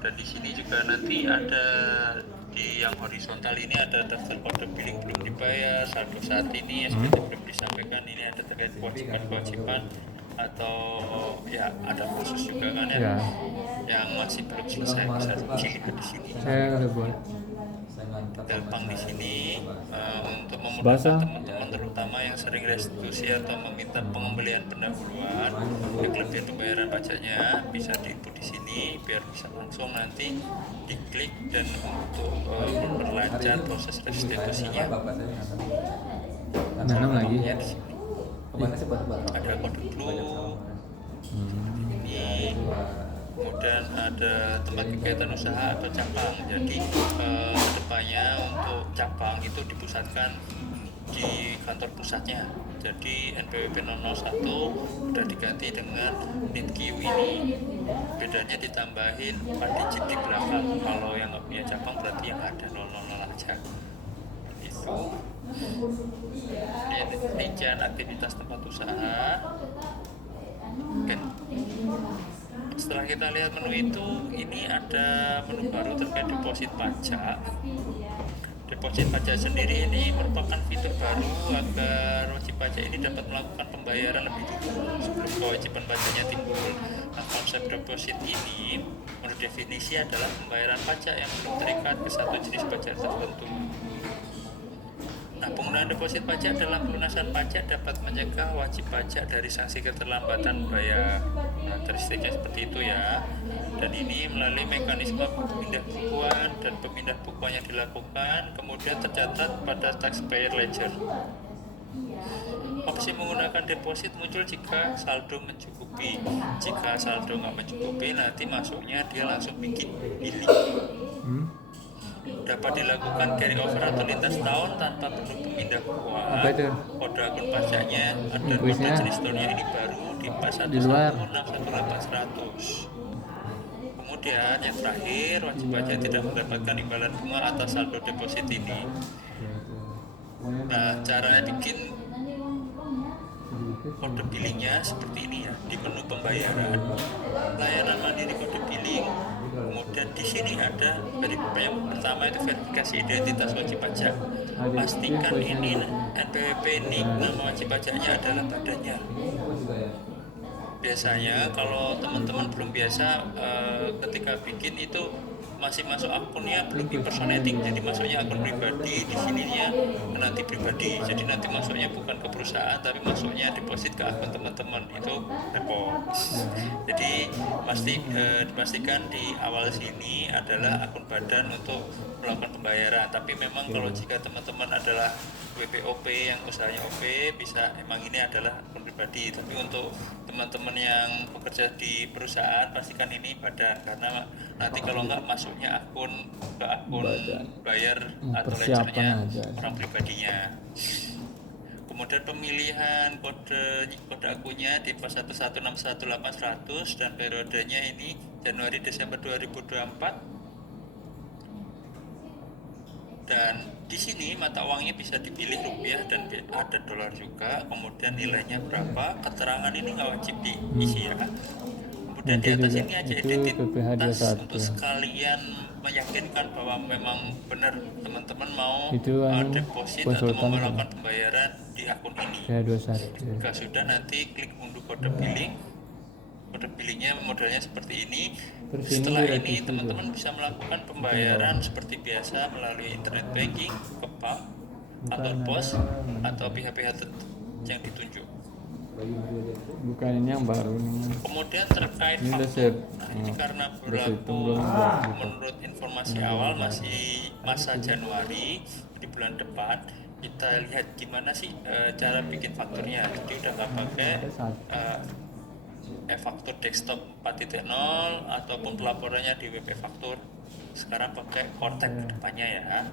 Dan di sini juga nanti ada di yang horizontal ini ada daftar kode billing belum dibayar, saldo saat ini SPT belum disampaikan, ini ada terkait kewajiban-kewajiban atau ya ada khusus juga kan ya, yang masih belum selesai bisa dilihat di sini. Saya boleh. Gampang di sini untuk memudahkan teman-teman terutama yang sering restitusi atau meminta pengembalian pendahuluan, kelebihan pembayaran pajaknya bisa diinput di sini biar bisa langsung nanti diklik dan untuk memperlancar proses restitusinya. Nanam lagi. Ya, di sini ada kode clue ini, kemudian ada tempat kegiatan usaha atau cabang. Jadi kedepannya untuk cabang itu dipusatkan di kantor pusatnya. Jadi NPWP 001 sudah diganti dengan NITQ ini. Bedanya ditambahin 4 digit di belakang. Kalau yang nggak punya cabang berarti yang ada 000 aja. Itu. Ini rincian aktivitas tempat usaha. Oke. Setelah kita lihat menu itu, ini ada menu baru terkait deposit pajak. Deposit pajak sendiri ini merupakan fitur baru agar wajib pajak ini dapat melakukan pembayaran lebih dulu sebelum kewajiban pajaknya timbul. Nah, konsep deposit ini menurut definisi adalah pembayaran pajak yang belum terikat ke satu jenis pajak tertentu. Nah, penggunaan deposit pajak dalam pelunasan pajak dapat mencegah wajib pajak dari sanksi keterlambatan bayar. Karakteristiknya seperti itu ya. Dan ini melalui mekanisme pemindah bukuan dan pemindah bukuan yang dilakukan kemudian tercatat pada taxpayer ledger. Opsi menggunakan deposit muncul jika saldo mencukupi. Jika saldo nggak mencukupi, nanti masuknya dia langsung bikin billing. Dapat dilakukan carry over atau lintas tahun tanpa perlu pemindah bukuan. Kode akun pajaknya ada kode jenis tahunnya ini baru di 411618100. Kemudian yang terakhir, wajib pajak tidak mendapatkan imbalan bunga atas saldo deposit ini. Nah, cara bikin kode billingnya seperti ini ya. Di menu pembayaran, layanan mandiri kode billing. Kemudian di sini ada yang pertama itu verifikasi identitas wajib pajak. Pastikan ini NPWP NIK, nama wajib pajaknya adalah badannya. Biasanya kalau teman-teman belum biasa ketika bikin itu masih masuk akunnya belum impersonating, jadi masuknya akun pribadi, di sininya nanti pribadi, jadi nanti masuknya bukan ke perusahaan tapi masuknya deposit ke akun teman-teman, itu repot. Jadi dipastikan di awal sini adalah akun badan untuk melakukan pembayaran. Tapi memang kalau jika teman-teman adalah WPOP yang usahanya OP, bisa emang ini adalah akun pribadi. Tapi untuk teman-teman yang bekerja di perusahaan pastikan ini badan, karena nanti kalau nggak masuknya akun ke akun bayar atau ledgernya orang pribadinya. Kemudian pemilihan kode akunnya di 1161800 dan periodenya ini Januari Desember 2024. Dan di sini mata uangnya bisa dipilih rupiah dan ada dolar juga. Kemudian nilainya berapa? Keterangan ini nggak wajib diisi ya. Kemudian di atas ini aja identitas untuk sekalian meyakinkan bahwa memang benar teman-teman mau deposit atau mau melakukan pembayaran di akun ini. Jika sudah, nanti klik unduh kode billing. Kode billingnya modelnya seperti ini. Setelah ini teman-teman bisa melakukan pembayaran seperti biasa melalui internet banking, ke bank, atau pos, atau pihak-pihak yang ditunjuk. Bukan ini yang baru nih. Kemudian terkait faktur, nah ini karena berlaku menurut informasi awal masih masa Januari, di bulan depan kita lihat gimana sih cara bikin fakturnya. Jadi udah nggak pakai e-faktur desktop 4.0 ataupun pelaporannya di WP Faktur. Sekarang pakai Cortex depannya ya.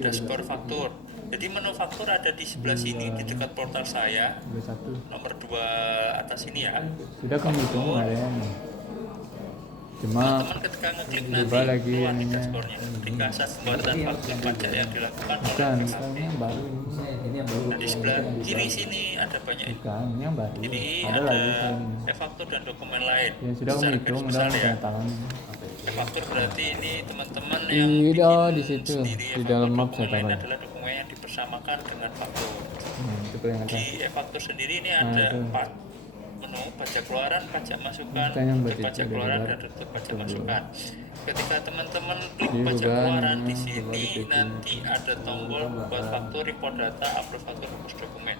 Dashboard faktur. Jadi menu faktur ada di sebelah sini di dekat portal saya. Nomor 2 atas ini ya. Sudah kamu tunggu ada yang. Cuma teman-teman ketika ngeklik nanti berubah lagi keluar di ininya. dashboardnya ketika pembuatan faktur pajak yang dilakukan oleh Bukan PKP. ini yang baru ini. Nah, di sebelah kiri sini ada banyak Bukan, ini yang baru. ini Ada ada lagi selain ini. e-faktur dan dokumen lain. Yang sudah Secara menghitung, garis udah besar ya. tanda tangan. E-faktur berarti ini teman-teman yang Iya, bikin di situ. sendiri Di e-faktur. dalam map Dokumen saya lain taruh. adalah dokumen yang dipersamakan dengan faktur. Itu paling atas. Di e-faktur sendiri ini Nah, ada itu. 4 menu: pajak keluaran, pajak masukan, Kita yang tutur baca pajak itu keluaran, dari dan tutur pajak luar. masukan. Ketika teman-teman klik Jadi pajak bukan, keluaran di coba sini diklik ini. nanti ada tombol buat faktur, import data, upload faktur, hapus dokumen.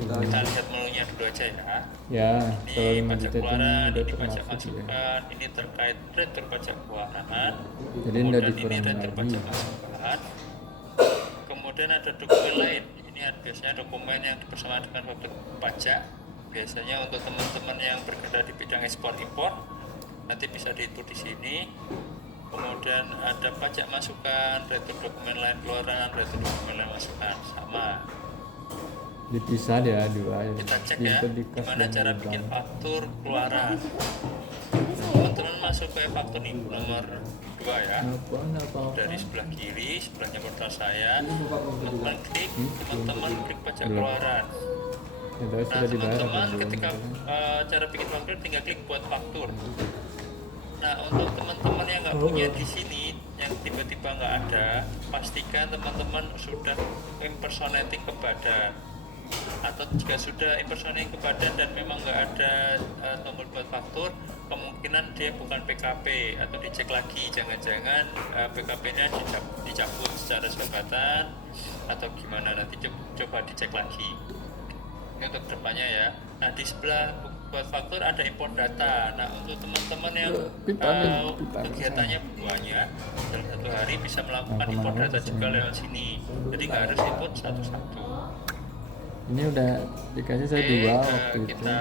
Kita lihat menunya dulu aja ya. Ya, kalau Ini 5 pajak juta itu keluaran, udah ini pajak termasuk ya. masukan, ini terkait retur pajak keuangan. Jadi tidak Kemudian ini dikurangi retur lagi. pajak masukan. Kemudian ada dokumen lain. Ini biasanya dokumen yang dipersamakan dengan faktur pajak. Biasanya untuk teman-teman yang bergerak di bidang ekspor impor nanti bisa dihitung di sini. Kemudian ada pajak masukan, retur dokumen lain keluaran, retur dokumen lain masukan, sama. Dipisah dia dua ya. Kita cek ya, Dikas gimana dan cara diubah. bikin faktur keluaran. Teman-teman masuk ke faktur nih, nomor 2 ya. Dari sebelah kiri, sebelahnya portal saya, teman-teman klik pajak Belum. keluaran. Ya, tapi Nah, sudah dibayar teman-teman atau belum? ketika cara bikin faktur tinggal klik buat faktur. Nah, untuk teman-teman yang nggak punya di sini, yang tiba-tiba nggak ada, pastikan teman-teman sudah impersonating ke badan. Atau jika sudah impersonating ke badan dan memang nggak ada tombol buat faktur, kemungkinan dia bukan PKP, atau dicek lagi, jangan-jangan PKP-nya dicabut secara jabatan atau gimana, nanti coba dicek lagi. Ini untuk depannya ya. Nah, di sebelah buat faktur ada import data. Nah, untuk teman-teman yang Vitamin. kegiatannya banyak, dalam satu hari bisa melakukan Nah, import kemarin data saya juga ini. lewat sini. Jadi nggak harus input satu-satu. Ini udah dikasih saya dua waktu itu. Kita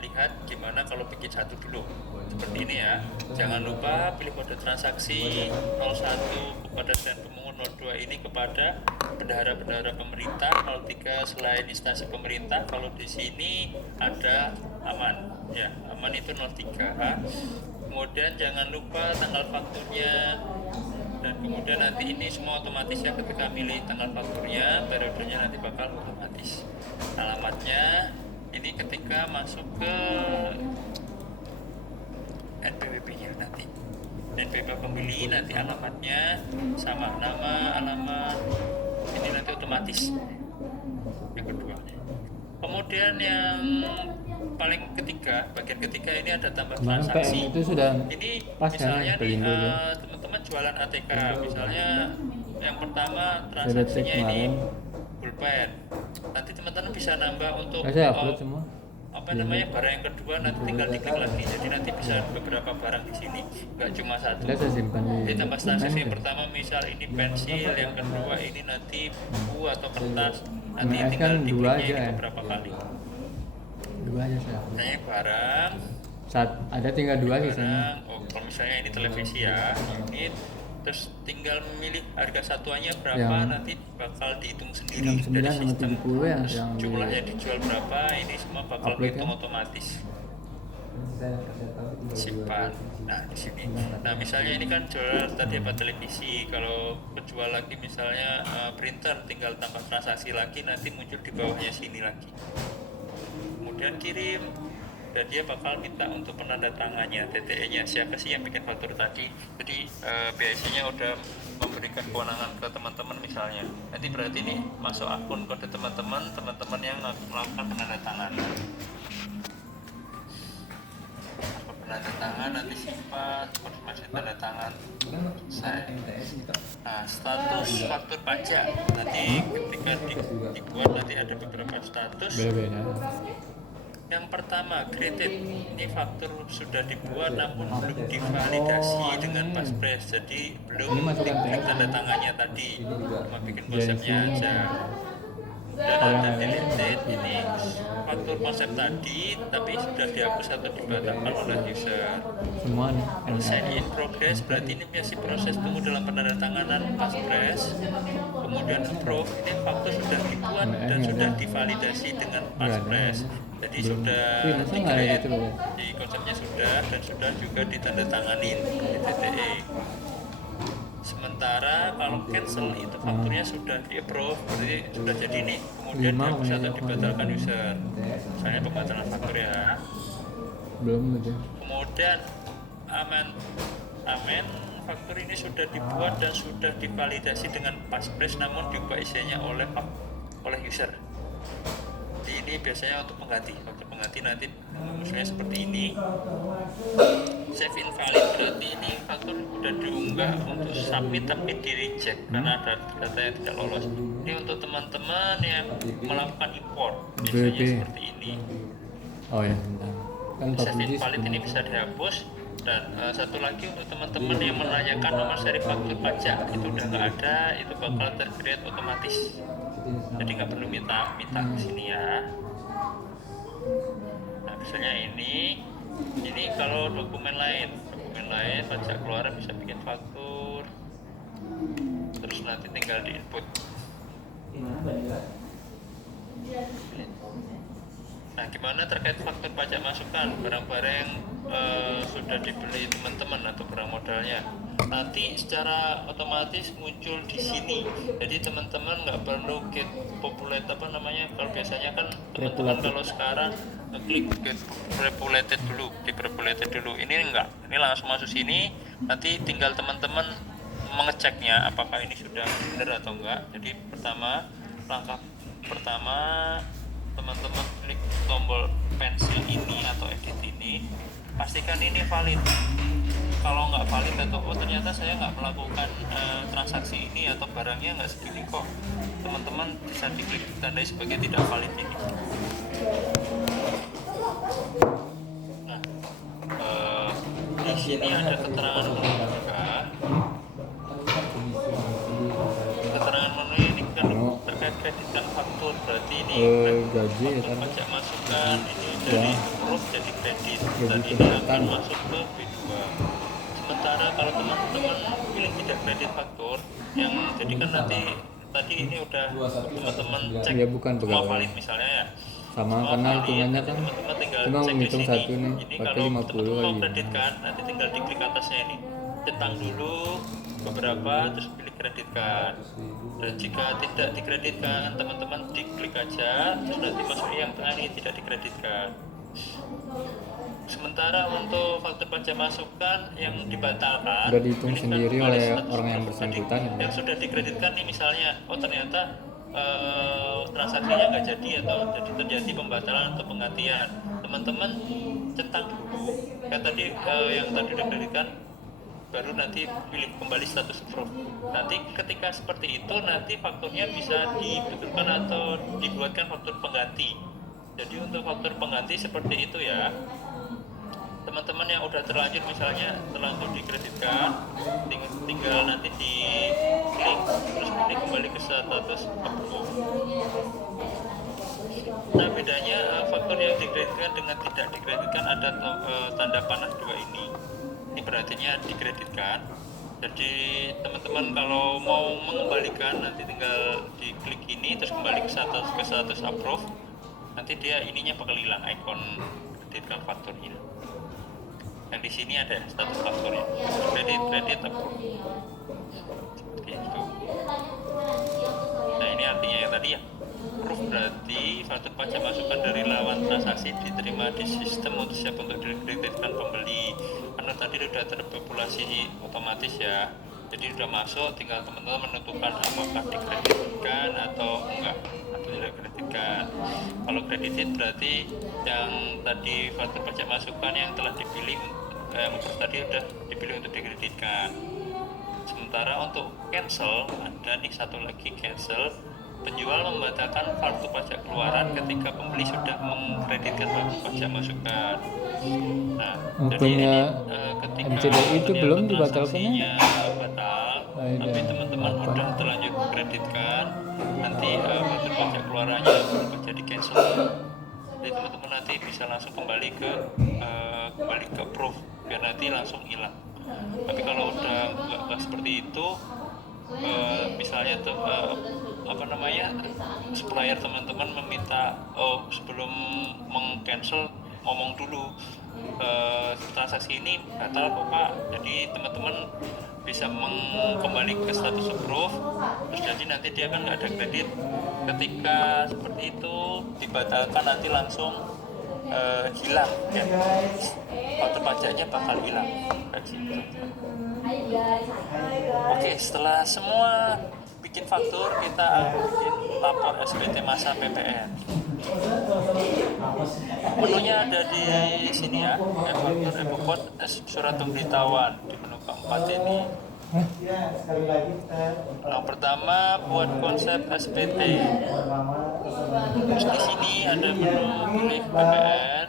lihat gimana kalau bikin satu dulu. Seperti ini ya. Jangan lupa pilih kode transaksi 01 kepada dan pemungut, 02 ini kepada bendahara-bendahara pemerintah, 03 selain instansi pemerintah. Kalau di sini ada aman, ya aman itu 03. Kemudian jangan lupa tanggal fakturnya, dan kemudian nanti ini semua otomatis ya. Ketika milih tanggal fakturnya, periodenya nanti bakal otomatis. Alamatnya ini ketika masuk ke NPWP-nya nanti. NPWP pembeli nanti alamatnya sama, nama, alamat, ini nanti otomatis. Yang kedua. Kemudian yang paling ketiga, bagian ketiga ini ada tambah Kemarin transaksi. PM itu sudah Ini pas kan misalnya nih Pelindo itu. teman-teman jualan ATK, misalnya yang pertama Saya udah cek transaksinya ini kemarin. pulpen. Nanti teman-teman bisa nambah untuk Saya upload semua. apa namanya barang yang kedua, nanti tinggal diklik lagi. Jadi nanti bisa beberapa barang di sini, nggak cuma satu. Sudah saya simpan di Jadi tambah transaksi yang dokumen. pertama misal ini pensil, yang kedua ini nanti buku atau kertas. Nanti MS tinggal kan dua dikliknya aja ini ya. beberapa kali. Dua aja saya upload. Misalnya barang, Ada tinggal dua sih sana. barang, oh kalau misalnya ini televisi ya, unit, terus tinggal memilih harga satuannya berapa, Yang nanti bakal dihitung sendiri 69 dari sama sistem. 70 ya, Terus yang di- jumlahnya dijual berapa, ini semua bakal Upload dihitung kan? otomatis. Simpan. Nah, di sini. Nah, misalnya ini kan jual tadi apa televisi. Kalau kejual lagi misalnya printer, tinggal tambah transaksi lagi, nanti muncul di bawahnya sini lagi. Kemudian kirim, dan dia bakal minta untuk penanda tangannya, TTE-nya. Siapa sih yang bikin faktur tadi? Jadi BIC-nya udah memberikan kewenangan ke teman-teman misalnya. Nanti berarti ini masuk akun kode teman-teman yang melakukan penanda tangan. Tanda tangan nanti simpan konfirmasi tanda tangan saya. Nah, status faktur pajak nanti ketika dibuat nanti ada beberapa status. Beda-beda. Yang pertama kredit, ini faktur sudah dibuat namun belum divalidasi dengan paspres, jadi belum Ini masukkan diklik teks. tanda tangannya tadi, cuma bikin Jadi konsepnya sini. aja. dan Oh, yang ada lain. deleted ini faktur konsep tadi tapi sudah dihapus atau dibatalkan oleh user. Semua nih. Sign in progress berarti ini masih proses tunggu dalam penandatanganan Passpres, kemudian approve ini faktur sudah dibuat dan sudah divalidasi dengan Passpres, jadi sudah di-create, di konsepnya sudah dan sudah juga ditandatangani di TTE. Sementara kalau cancel itu fakturnya sudah di-approve, berarti sudah jadi nih, kemudian dihapus atau dibatalkan user. Misalnya pembatalan faktur ya. Belum gitu. Kemudian amen faktur ini sudah dibuat dan sudah divalidasi dengan Passpres namun diubah isinya oleh user. Jadi ini biasanya untuk pengganti, faktur pengganti nanti misalnya seperti ini. Save invalid berarti ini faktur sudah diunggah untuk submit tapi di reject karena ada data yang tidak lolos. Ini untuk teman-teman yang melakukan import biasanya seperti ini. Oh ya, bentar. Kan Save invalid ini bisa dihapus. Dan satu lagi untuk teman-teman yang menanyakan nomor seri faktur pajak itu udah nggak ada, itu bakal tercreate otomatis, jadi nggak perlu minta ke sini ya. Nah misalnya ini kalau dokumen lain pajak keluaran bisa bikin faktur terus nanti tinggal di input. Nah, gimana terkait faktur pajak masukan barang-barang yang sudah dibeli teman-teman atau barang modalnya? Nanti secara otomatis muncul di sini. Jadi teman-teman nggak perlu get populate kalau biasanya kan teman-teman kalau sekarang klik get populated dulu, di populated dulu. Ini enggak. Ini langsung masuk sini. Nanti tinggal teman-teman mengeceknya apakah ini sudah benar atau enggak. Jadi langkah pertama teman-teman klik tombol pensil ini atau edit ini, pastikan ini valid. Kalau nggak valid atau ternyata saya nggak melakukan transaksi ini atau barangnya nggak segini kok, teman-teman bisa diklik tandai sebagai tidak valid ini. Nah di sini ada keterangan menu juga. Keterangan menu ini kan terkait kreditkan faktur, berarti ini gaji ya faktur kan. pajak masukan ini dari huruf jadi kredit dan ini akan masuk ke B2. Sementara kalau teman-teman pilih tidak kredit faktur yang jadi kan nanti tadi ini udah teman-teman cek ya, bukan semua valid misalnya ya, sama semua karena valid, hitungannya kan teman-teman tinggal cuma cek di menghitung sini. satu nih Ini pakai kalau 50 teman-teman mau lagi. kreditkan nanti tinggal diklik atasnya ini, centang dulu beberapa terus pilih kreditkan, dan jika tidak dikreditkan teman-teman diklik aja terus nanti masuk yang tengah ini tidak dikreditkan. Sementara untuk faktur pajak masukan yang dibatalkan udah dihitung sendiri oleh orang yang bersangkutan ya. Yang sudah dikreditkan nih misalnya ternyata transaksinya nggak jadi atau jadi terjadi pembatalan atau penggantian, teman-teman centang dulu kayak tadi yang tadi udah kreditkan, baru nanti pilih kembali status approve. Nanti ketika seperti itu nanti fakturnya bisa dibetulkan atau dibuatkan faktur pengganti. Jadi untuk faktur pengganti seperti itu ya, teman-teman yang udah terlanjur misalnya terlanjur dikreditkan tinggal nanti di klik terus pilih kembali ke status approve. Nah bedanya faktur yang dikreditkan dengan tidak dikreditkan ada tanda panah 2 ini berartinya dikreditkan. Jadi teman-teman kalau mau mengembalikan nanti tinggal diklik ini terus kembali ke status approve, nanti dia ininya bakal hilang ikon kreditkan fakturnya. Yang di sini ada status fakturnya, kredit approve seperti itu. Nah ini artinya yang tadi ya, approve berarti faktur pajak masukan dari lawan transaksi diterima di sistem untuk siap untuk dikreditkan pembeli. Karena tadi sudah terpopulasi otomatis ya, jadi sudah masuk, tinggal teman-teman menentukan apakah dikreditkan atau enggak, atau tidak dikreditkan. Kalau kreditin berarti yang tadi faktur pajak masukan yang telah dipilih tadi sudah dipilih untuk dikreditkan. Sementara untuk cancel ada nih satu lagi cancel, penjual membatalkan faktur pajak keluaran ketika pembeli sudah mengkreditkan faktur pajak masukan. Nah, Untungnya ketika MCDI itu belum dibatalkan ya? batal, tapi teman-teman udah terlanjur kredit kan, nanti wajib pajak keluarannya pajak di cancel. Jadi teman-teman nanti bisa langsung kembali ke approve biar nanti langsung hilang. Tapi kalau udah nggak seperti itu, misalnya tuh supplier teman-teman meminta sebelum meng-cancel ngomong dulu transaksi ini batal kok Pak, jadi teman-teman bisa kembali ke status approve, terus jadi nanti dia kan nggak ada kredit. Ketika seperti itu dibatalkan nanti langsung hilang ya, waktu pajaknya bakal hilang kayak gitu. Oke, setelah semua bikin faktur, kita bikin lapor SPT masa PPN. Menunya ada di sini ya, e-faktur, e-bukot, surat pemberitahuan di menu keempat ini. Yang pertama buat konsep SPT. Terus di sini ada menu pilih PPN.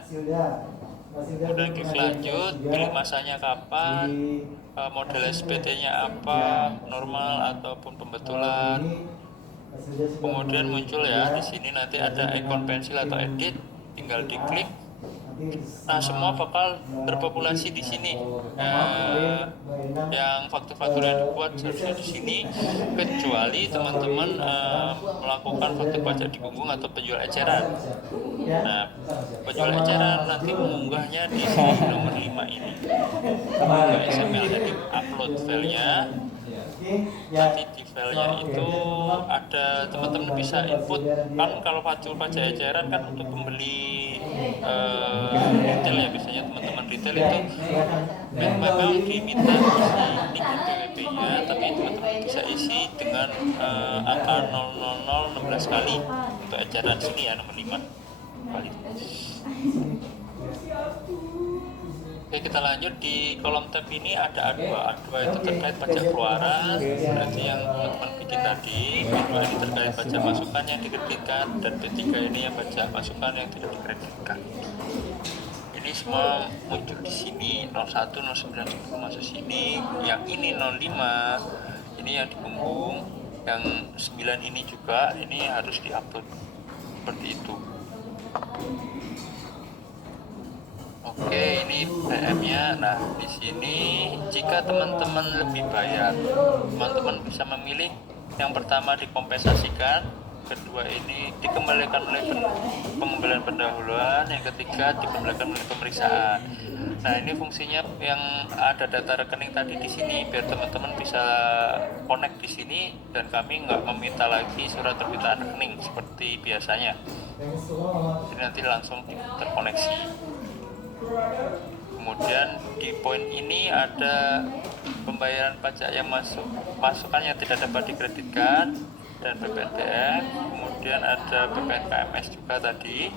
Kemudian klik lanjut, pilih masanya kapan, model SPT-nya apa, normal ataupun pembetulan. Kemudian muncul ya di sini nanti ada ikon pensil atau edit, tinggal diklik. Nah, semua bakal terpopulasi di sini. Yang faktur-faktur yang dibuat seharusnya di sini, kecuali teman-teman melakukan faktur pajak di punggung atau penjual eceran. Nah, penjual eceran nanti mengunggahnya di sini nomor 5 ini. Ke XML, jadi upload filenya. Nanti di filenya itu ada, teman-teman bisa input kan. Kalau faktur pajak eceran kan untuk pembeli retail ya, biasanya teman-teman retail itu memang diminta isi link NPWP-nya, tapi teman-teman bisa isi dengan angka 00016 kali untuk eceran sini ya, nomor 5 kali. Oke, kita lanjut. Di kolom tab ini ada A2. A2 itu terkait pajak keluaran, berarti yang teman-teman bikin tadi. B2 ini terkait pajak masukan yang dikreditkan, dan B3 ini yang pajak masukan yang tidak dikreditkan. Ini semua muncul di sini, 01, 09 masuk sini, yang ini 05, ini yang di punggung, yang 9 ini juga, ini harus diupload seperti itu. Oke, ini PM-nya. Nah, di sini jika teman-teman lebih bayar, teman-teman bisa memilih yang pertama dikompensasikan, kedua ini dikembalikan oleh pengembalian pendahuluan, yang ketiga dikembalikan oleh pemeriksaan. Nah, ini fungsinya yang ada data rekening tadi di sini biar teman-teman bisa connect di sini dan kami nggak meminta lagi surat permintaan rekening seperti biasanya. Jadi nanti langsung terkoneksi. Kemudian di poin ini ada pembayaran pajak yang masukan yang tidak dapat dikreditkan dan PPNBM. Kemudian ada PPN KMS juga tadi.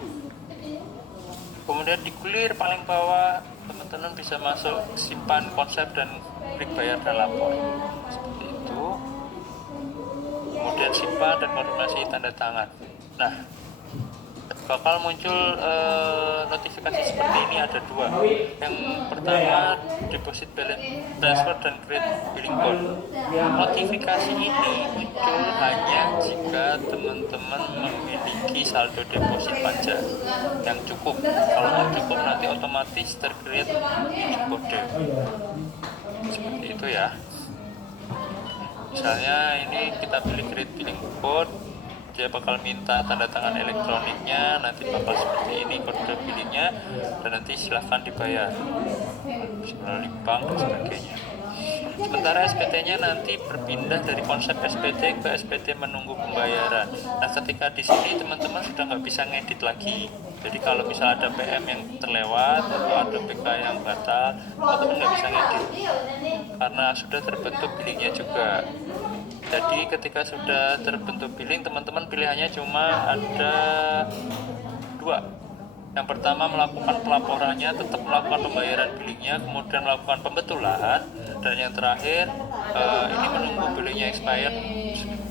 Kemudian di clear paling bawah teman-teman bisa masuk simpan konsep dan klik bayar dan lapor seperti itu. Kemudian simpan dan konfirmasi tanda tangan. Nah, bakal muncul notifikasi seperti ini, ada dua. Yang pertama deposit balance transfer dan create billing code. Notifikasi ini muncul hanya jika teman-teman memiliki saldo deposit pajak yang cukup. Kalau nggak cukup nanti otomatis tercreate billing code seperti itu ya. Misalnya ini kita pilih create billing code, dia bakal minta tanda tangan elektroniknya, nanti bakal seperti ini kode billingnya, dan nanti silahkan dibayar melalui bank dan sebagainya. Sementara SPT-nya nanti berpindah dari konsep SPT ke SPT menunggu pembayaran. Nah, ketika di sini teman-teman sudah nggak bisa ngedit lagi. Jadi kalau misal ada PM yang terlewat atau ada PK yang batal, teman-teman nggak bisa ngedit karena sudah terbentuk billingnya juga. Jadi ketika sudah terbentuk billing, teman-teman pilihannya cuma ada dua. Yang pertama melakukan pelaporannya, tetap melakukan pembayaran billingnya, kemudian melakukan pembetulan, dan yang terakhir ini menunggu billingnya expired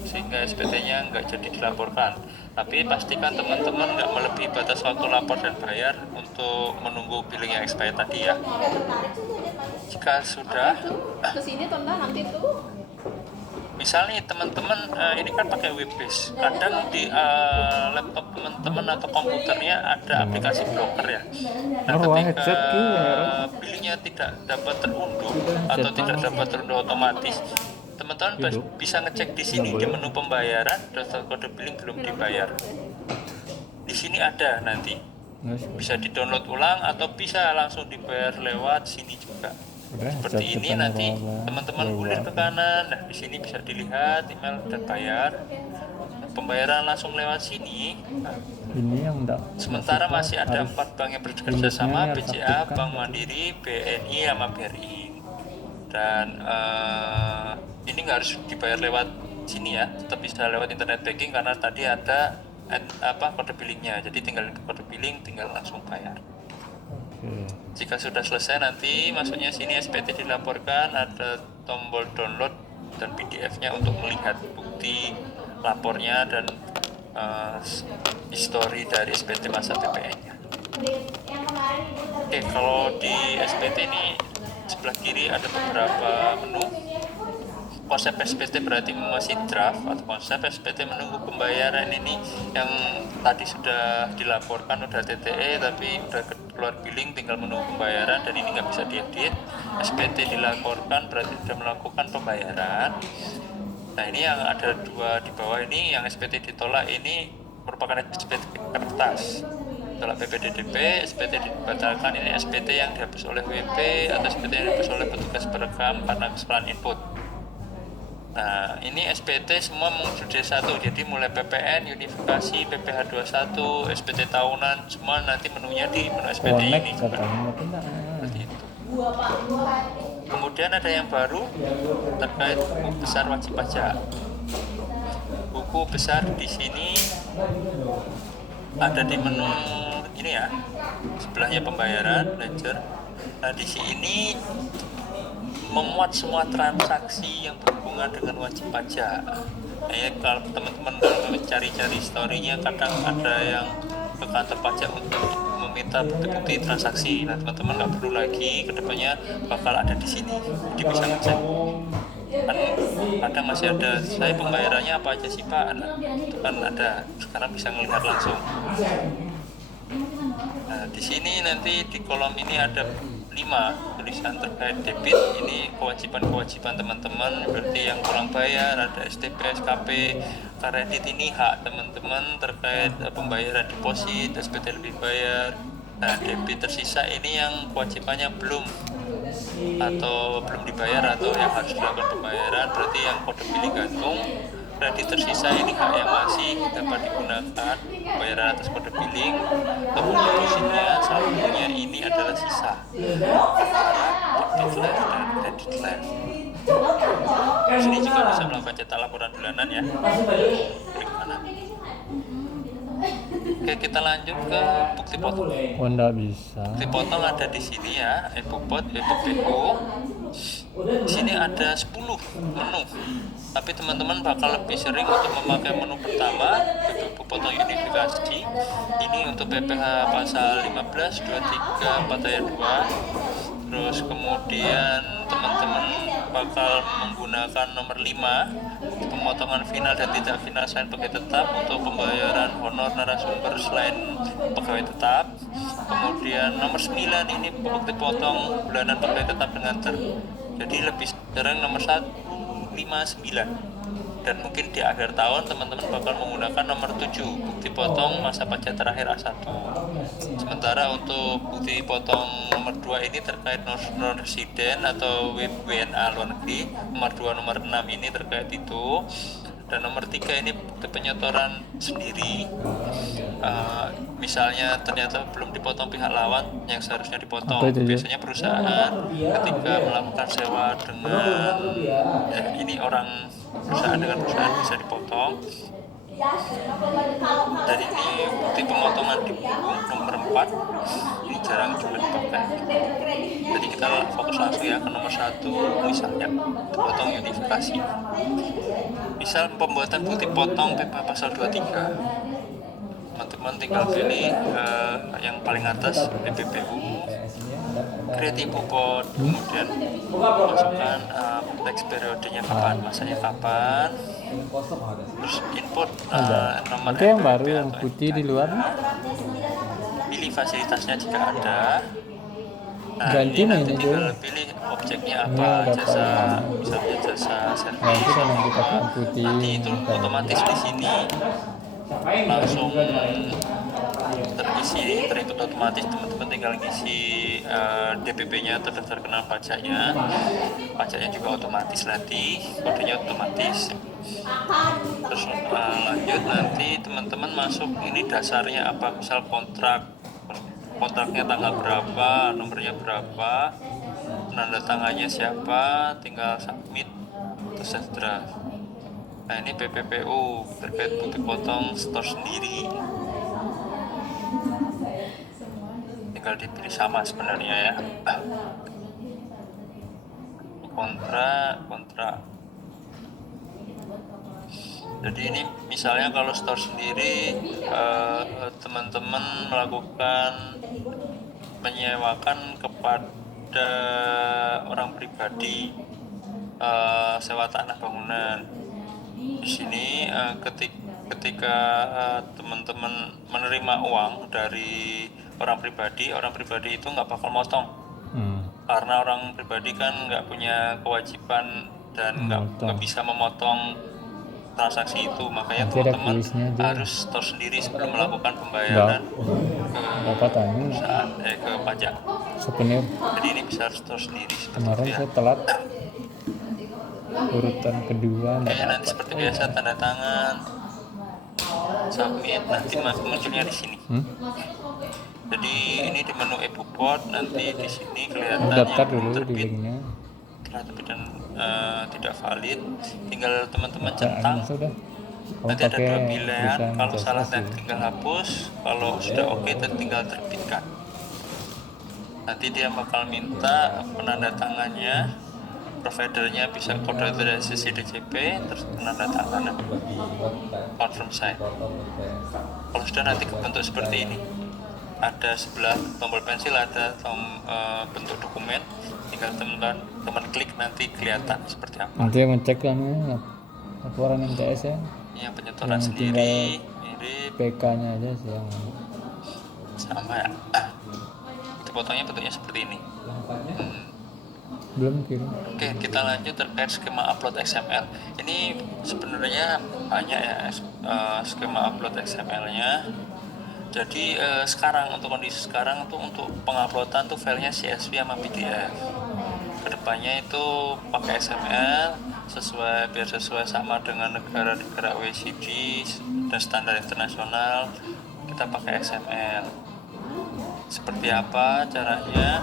sehingga SPT-nya nggak jadi dilaporkan. Tapi pastikan teman-teman nggak melebihi batas waktu lapor dan bayar untuk menunggu billingnya expired tadi ya. Jika sudah, kesini tonton nanti tuh misal nih teman-teman ini kan pakai web-based, kadang di laptop teman-teman atau komputernya ada aplikasi broker ya. Nah, ketika billingnya tidak dapat terunduh atau tidak dapat terunduh otomatis, teman-teman bisa ngecek di sini di menu pembayaran daftar kode billing belum dibayar. Di sini ada nanti, bisa di-download ulang atau bisa langsung dibayar lewat sini juga. Seperti ini nanti teman-teman gulir ke kanan, nah di sini bisa dilihat email dan bayar. Pembayaran langsung lewat sini. Nah, ini yang enggak. Sementara masih ada 4 bank yang bekerja sama, BCA, Bank Mandiri, BNI, sama BRI. Dan ini nggak harus dibayar lewat sini ya, tetap bisa lewat internet banking karena tadi ada kode billingnya. Jadi tinggal kode billing, tinggal langsung bayar. Jika sudah selesai nanti masuknya sini SPT dilaporkan, ada tombol download dan PDF-nya untuk melihat bukti lapornya dan histori dari SPT masa PPN-nya. Oke, kalau di SPT ini sebelah kiri ada beberapa menu. Konsep SPT berarti masih draft, atau konsep SPT menunggu pembayaran ini yang tadi sudah dilaporkan udah TTE tapi udah keluar billing tinggal menunggu pembayaran dan ini nggak bisa diedit. SPT dilaporkan berarti sudah melakukan pembayaran. Nah ini yang ada 2 di bawah ini yang SPT ditolak ini merupakan SPT kertas. Tolak PPDDP, SPT dibatalkan ini SPT yang dihapus oleh WP atau SPT yang dihapus oleh petugas perekam karena kesalahan input. Nah, ini SPT semua muncul D1, jadi mulai PPN, unifikasi, PPH 21, SPT tahunan, semua nanti menunya di menu SPT ini. Seperti itu. Kemudian ada yang baru terkait buku besar wajib pajak. Buku besar di sini ada di menu ini ya, sebelahnya pembayaran, ledger. Nah, di sini memuat semua transaksi yang berhubungan dengan wajib pajak. Ya, kalau teman-teman kalau cari-cari historinya kadang ada yang ke kantor pajak untuk meminta bukti-bukti transaksi. Nah, teman-teman nggak perlu lagi, kedepannya bakal ada di sini, jadi bisa ngecek. Kan kadang masih ada, saya pembayarannya apa aja sih Pak? Nah, itu kan ada, sekarang bisa ngelihat langsung. Nah, di sini nanti di kolom ini ada 5 tulisan terkait debit. Ini kewajiban-kewajiban teman-teman, berarti yang kurang bayar, ada STP, SKP. Kredit ini hak teman-teman terkait pembayaran deposit, SPT lebih bayar. Nah, debit tersisa ini yang kewajibannya belum dibayar atau yang harus dilakukan pembayaran, berarti yang kode billing gantung. Kredit tersisa ini hak yang masih dapat digunakan pembayaran atas kode billing. Untuk depositnya, saldonya ini adalah sisa. Debit left dan credit left. Di sini juga bisa melakukan cetak laporan bulanan ya. Klik kanan. Oke, kita lanjut ke bukti potong. Oh, enggak bisa. Bukti potong ada di sini ya, EBUPOT, EBUPO. Di sini ada 10 menu. Tapi teman-teman bakal lebih sering untuk memakai menu pertama, BPU potong unifikasi. Ini untuk PPH pasal 15, 23, 4 ayat 2. Terus kemudian teman-teman bakal menggunakan nomor 5, pemotongan final dan tidak final selain pegawai tetap untuk pembayaran honor narasumber selain pegawai tetap. Kemudian nomor 9 ini bukti potong bulanan pegawai tetap dengan jadi lebih sering nomor 159. Dan mungkin di akhir tahun teman-teman bakal menggunakan nomor 7, bukti potong masa pajak terakhir A1. Sementara untuk bukti potong nomor 2 ini terkait non-resident atau WNA luar negeri. Nomor 2, nomor 6 ini terkait itu. Dan nomor 3 ini bukti penyetoran sendiri. Misalnya ternyata belum dipotong pihak lawan yang seharusnya dipotong. Biasanya perusahaan ketika melakukan sewa dengan ini orang perusahaan dengan perusahaan bisa dipotong. Dan ini bukti pemotongan di punggung nomor 4, ini jarang juga dipakai. Jadi kita fokus langsung ya ke nomor 1, misalnya potong unifikasi. Misal pembuatan bukti potong PPh pasal 23. Teman-teman tinggal pilih yang paling atas BPPU, create InfoPort, kemudian masukkan next periodenya kapan, masanya kapan, terus input nomor Itu yang NPWP baru yang atau putih di NIK-nya, luar. pilih fasilitasnya jika ada. Nah, Ganti ini nanti mainnya tinggal dulu. pilih objeknya Ini apa, udah jasa, paling misalnya jasa servis ganti kan yang kita apa. yang putih. Nanti itu otomatis di sini langsung terisi, terinput otomatis. Teman-teman tinggal ngisi DPP-nya atau daftar kenal pajaknya juga otomatis, nanti kodenya otomatis. Terus lanjut, nanti teman-teman masuk ini dasarnya apa, misal kontraknya tanggal berapa, nomornya berapa, penanda tangannya siapa, tinggal submit, terus sejahtera. Nah, ini PPPU terkait bukti potong store sendiri, tinggal dipilih sama sebenarnya ya. Kontrak. Jadi ini misalnya kalau store sendiri, teman-teman melakukan menyewakan kepada orang pribadi, sewa tanah bangunan. Di sini ketika teman-teman menerima uang dari orang pribadi itu nggak bakal motong, karena orang pribadi kan nggak punya kewajiban dan nggak bisa memotong transaksi itu. Makanya Nanti ada teman-teman kuisnya aja. harus store sendiri sebelum melakukan pembayaran Dapat anu perusahaan ke pajak. souvenir. Jadi ini bisa harus store sendiri seperti Kemarin itu ya. saya telat urutan kedua. Oke, nanti seperti biasa tanda tangan, submit, nanti munculnya di sini. Jadi ini di menu e-bukpot, nanti di sini kelihatan Daftar yang dulu di terbit, linknya. telah terbit dan tidak valid. Tinggal teman-teman Nah, centang. sudah. Kamu Nanti ada dua pakai pilihan, tulisan kalau salah jasa nanti tinggal hapus, kalau sudah oke tinggal terbitkan. Nanti dia bakal minta penanda tangannya, providernya bisa kode authorization DCP, terus penanda tangan confirm sign. Kalau sudah nanti bentuk seperti ini, ada sebelah tombol pensil ada bentuk dokumen, tinggal teman klik nanti kelihatan seperti apa. Nanti yang ngecek kan laporan MTS ya. Yang penyetoran Yang sendiri mirip PK-nya aja sih yang sama ya. Itu potongnya bentuknya seperti ini. belum kirim. Oke, kita lanjut terkait skema upload XML. Ini sebenarnya banyak ya skema upload XML-nya. Jadi sekarang untuk kondisi sekarang tuh untuk penguploadan tuh filenya CSV sama PDF. Kedepannya itu pakai XML biar sesuai sama dengan negara-negara OECD dan standar internasional. Kita pakai XML. Seperti apa caranya?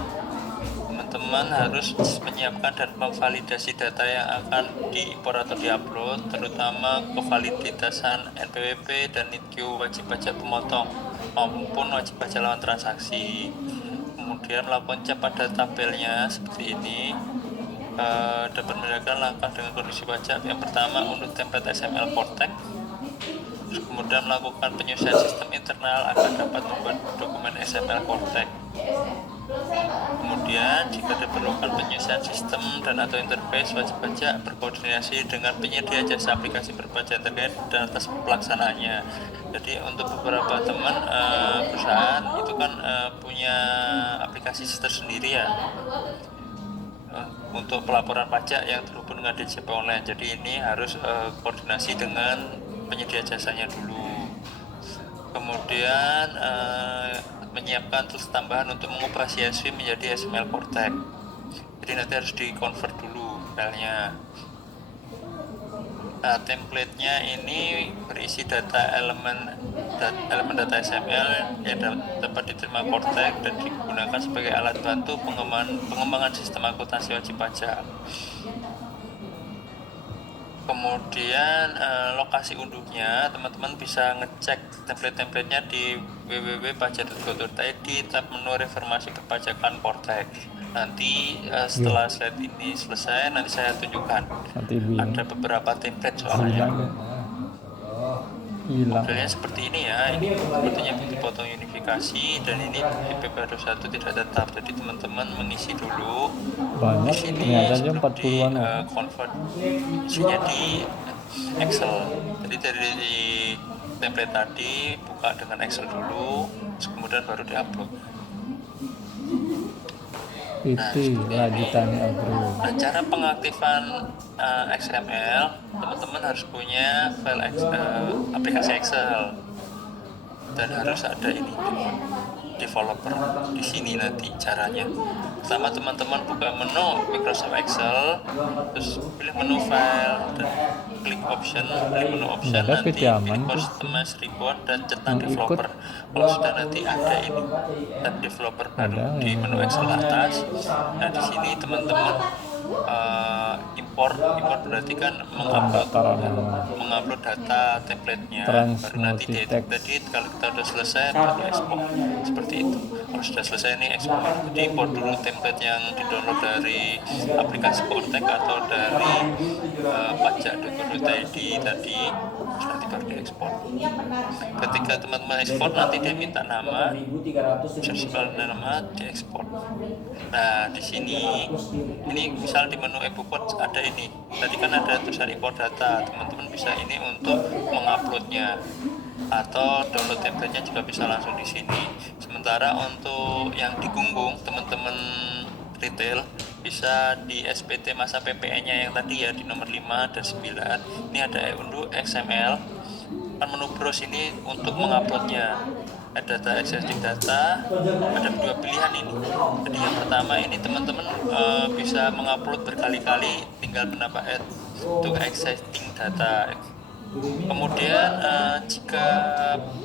Teman-teman harus menyiapkan dan memvalidasi data yang akan diimpor atau diupload, terutama kevaliditasan NPWP dan NITQ wajib pajak pemotong maupun wajib pajak lawan transaksi. Kemudian melakukan cek pada tabelnya seperti ini. Dapat membedakan langkah dengan kondisi pajak. Yang pertama, unduh template XML Cortex. Kemudian melakukan penyelesaian sistem internal agar dapat membuat dokumen XML Cortex. Kemudian jika diperlukan penyelesaian sistem dan atau interface, wajib pajak berkoordinasi dengan penyedia jasa aplikasi berpajak terkait dan atas pelaksanaannya. Jadi untuk beberapa teman perusahaan itu kan punya aplikasi tersendiri ya untuk pelaporan pajak yang terhubung dengan DJP online. Jadi ini harus koordinasi dengan penyedia jasanya dulu. Kemudian menyiapkan tools tambahan untuk mengubah CSV menjadi XML Cortex. Jadi nanti harus di-convert dulu filenya. Nah, template-nya ini berisi elemen data XML yang dapat diterima Cortex dan digunakan sebagai alat bantu pengembangan sistem akuntansi wajib pajak. Kemudian lokasi unduhnya, teman-teman bisa ngecek template-templatenya di www.pajak.go.id, tab menu reformasi perpajakan Cortex. Nanti setelah slide ini selesai, nanti saya tunjukkan. Ada beberapa template soalnya. hilang. modelnya seperti ini ya, ini sepertinya bukti potong unifikasi, dan ini IP baru 1 tidak tetap. Jadi teman-teman mengisi dulu Banyak di sini ternyata aja sebelum 40-an di orang. convert isinya di Excel. Jadi dari template tadi buka dengan Excel dulu, kemudian baru diupload. Itu lanjutannya bro. Nah, cara pengaktifan XML, teman-teman harus punya file aplikasi Excel, dan harus ada ini developer di sini. Nanti caranya, pertama teman-teman buka menu Microsoft Excel, terus pilih menu file dan klik option, pilih menu option, Ada nanti PT aman pilih tuh. customize report dan cetak Yang ikut. developer. Kalau sudah nanti ada ini tab developer baru Ada di yang menu Excel atas. Nah, di sini teman-teman import berarti kan mengupload data template-nya, baru nanti Transmultitext. tadi kalau kita sudah selesai baru ekspor seperti itu. Kalau sudah selesai ini ekspor, jadi import dulu template yang di-download dari aplikasi Contact atau dari pajak.go.id tadi, terus nanti baru diekspor. Ketika teman-teman ekspor, nanti dia minta nama, sesuai nama diekspor. Nah, di sini ini misal di menu e-booklet ada ini, tadi kan ada tulisan import data, teman-teman bisa ini untuk menguploadnya, atau download template-nya juga bisa langsung di sini. Sementara untuk yang di Gunggung, teman-teman retail bisa di SPT masa PPN-nya yang tadi ya, di nomor 5 dan 9. Ini ada unduh XML, kan menu browse ini untuk menguploadnya. Ada data existing data, ada dua pilihan ini. Jadi yang pertama ini teman-teman bisa mengupload berkali-kali, tinggal menambah add to existing data. Kemudian jika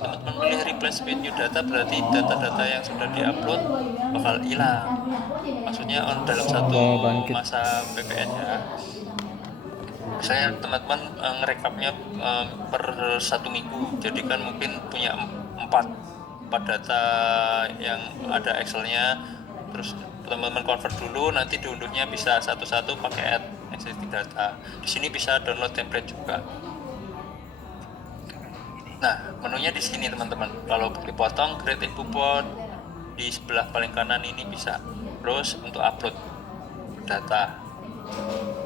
teman-teman pilih replace with new data, berarti data-data yang sudah diupload bakal hilang, maksudnya dalam satu masa PPN ya. Saya teman-teman ngerekapnya per 1 minggu, jadi kan mungkin punya 4 data yang ada Excel-nya, terus teman-teman convert dulu, nanti diunduhnya bisa satu-satu pakai add existing data. Di sini bisa download template juga. Nah, menunya di sini teman-teman. Kalau dipotong, create import di sebelah paling kanan ini bisa. Terus untuk upload data.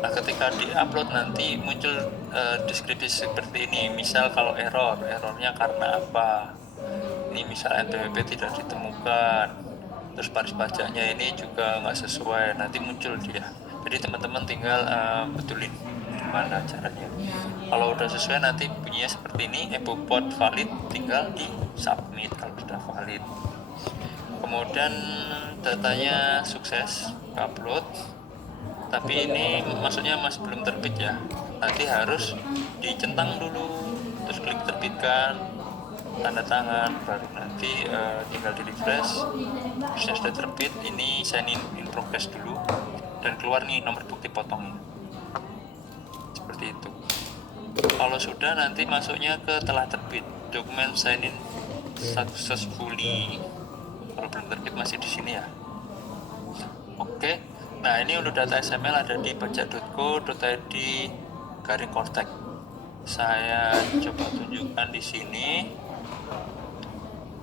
Nah, ketika di-upload nanti muncul deskripsi seperti ini. Misal kalau errornya karena apa? Ini misal NPWP tidak ditemukan, terus baris pajaknya ini juga nggak sesuai, nanti muncul dia. Jadi teman-teman tinggal betulin gimana caranya. Kalau udah sesuai nanti bunyinya seperti ini, e-booklet valid, tinggal di submit kalau sudah valid. Kemudian datanya sukses upload, tapi ini maksudnya masih belum terbit ya, nanti harus dicentang dulu, terus klik terbitkan, tanda tangan, baru nanti tinggal di refresh. Terusnya sudah terbit, ini sign in progress dulu, dan keluar nih nomor bukti potongnya seperti itu. Kalau sudah nanti masuknya ke telah terbit, dokumen sign in successfully. Kalau belum terbit masih di sini ya. Oke. Nah, ini untuk data XML ada di pajak.go.id /contact. Saya coba tunjukkan di sini.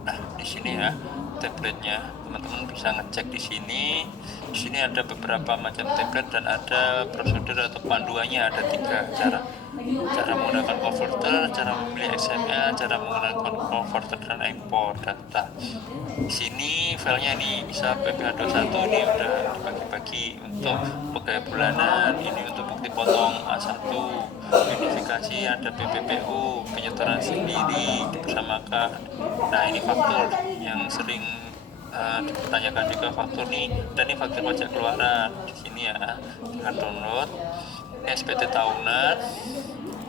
Nah, di sini ya template-nya. Teman-teman bisa ngecek di sini. Di sini ada beberapa macam template dan ada prosedur atau panduannya, ada 3 cara. Cara menggunakan converter, cara memilih XML, cara menggunakan converter dan import data. Di sini filenya nih, bisa PPH21 ini udah dibagi-bagi untuk pegawai bulanan, ini untuk bukti potong A1, unifikasi ada PPPU, penyetoran sendiri dipersamakan. Nah, ini faktur yang sering dipertanyakan juga, faktur nih, dan ini faktur pajak keluaran di sini ya, tinggal download. SPT tahunan,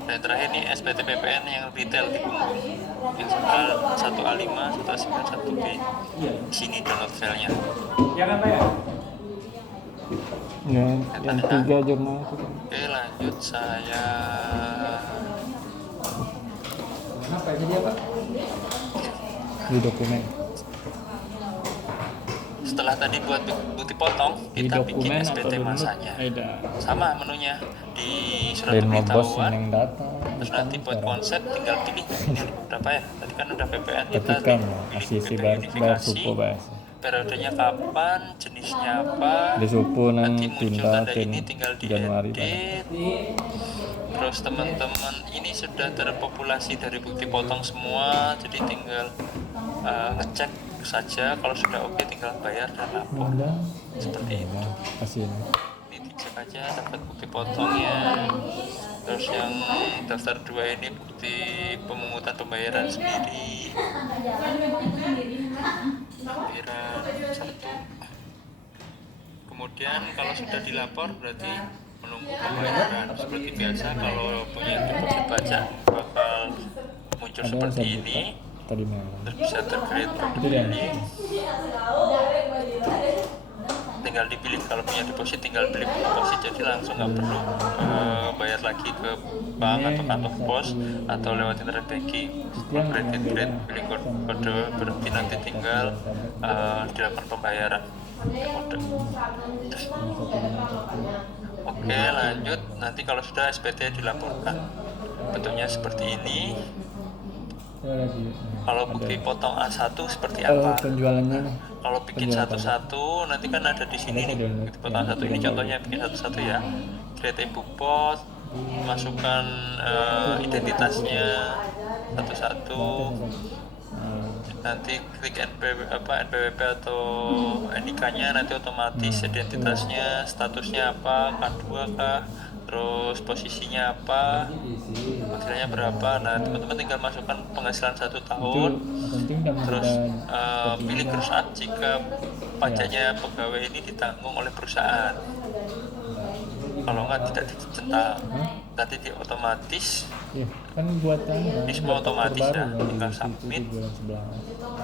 dan terakhir nih SPT PPN yang retail di Gunggung yang soal 1A5, 1A9, 1B. Di sini download filenya. Yang 3 jurnal itu. Oke, lanjut saya. Kenapa jadi apa? Di dokumen. setelah tadi buat bukti potong, Di kita bikin dokumen atau SPT download masanya. ada Sama menunya di surat lain mau bos pemberitahuan. yang data Terus nanti buat konsep tinggal pilih ini berapa ya. Tadi kan udah PPN kita ketikkan pilih ACC PPN bayar unifikasi, supo bahas periodenya kapan, jenisnya apa. di supo Nanti nang muncul tunda tanda ini tinggal Januari diedit. Terus teman-teman ini sudah terpopulasi dari bukti potong semua, jadi tinggal ngecek saja. Kalau sudah oke tinggal bayar dan lapor. Seperti itu. kasih Ini dicek aja dapat bukti potongnya. Terus yang daftar 2 ini bukti pemungutan pembayaran sendiri. Pembayaran 1. Kemudian kalau sudah dilapor berarti menunggu pembayaran. Seperti biasa kalau punya deposit pajak bakal muncul ada seperti saya ini. buka tadi malam Terus bisa terkait itu dia tinggal dipilih. Kalau punya deposit tinggal pilih deposit, jadi langsung nggak perlu bayar lagi ke bank atau kantor pos atau lewat internet banking. Grade pilih kode berarti nanti tinggal dilakukan pembayaran pakai kode. Oke, lanjut. Nanti kalau sudah SPT dilaporkan bentuknya seperti ini. Kalau bukti potong A1 seperti apa? penjualannya Kalau bikin satu-satu nanti kan ada di sini nih. Bukti potong A1 ini contohnya bikin satu-satu ya. Create ibu pot, masukkan identitasnya satu-satu. Nanti klik NPWP atau NIK-nya, nanti otomatis identitasnya, statusnya apa, K2 kah, terus posisinya apa, penghasilannya berapa. Nah, teman-teman tinggal masukkan penghasilan 1 tahun, terus pilih perusahaan jika pajaknya pegawai ini ditanggung oleh perusahaan. Kalau nggak tidak dicetak, nanti di otomatis. ya kan buatan Ini semua otomatis ya, tinggal submit.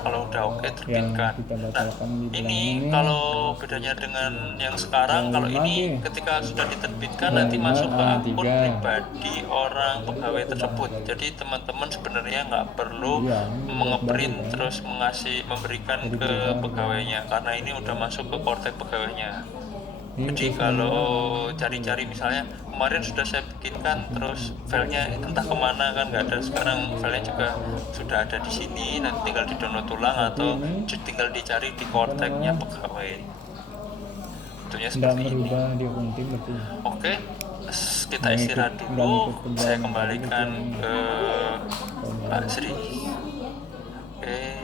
Kalau udah oke terbitkan. Nah, ini kalau bedanya dengan yang sekarang, kalau ini ketika sudah diterbitkan nanti masuk ke akun pribadi orang pegawai tersebut. Jadi teman-teman sebenarnya nggak perlu mengeprint terus memberikan ke pegawainya, karena ini udah masuk ke kortek pegawainya. Jadi kalau cari-cari misalnya kemarin sudah saya bikinkan terus filenya entah kemana kan nggak ada, sekarang filenya juga sudah ada di sini, nanti tinggal di download ulang atau tinggal dicari di korteknya pegawai. Bentuknya seperti ini. Oke, kita istirahat dulu, saya kembalikan ke Pak Sri. Oke.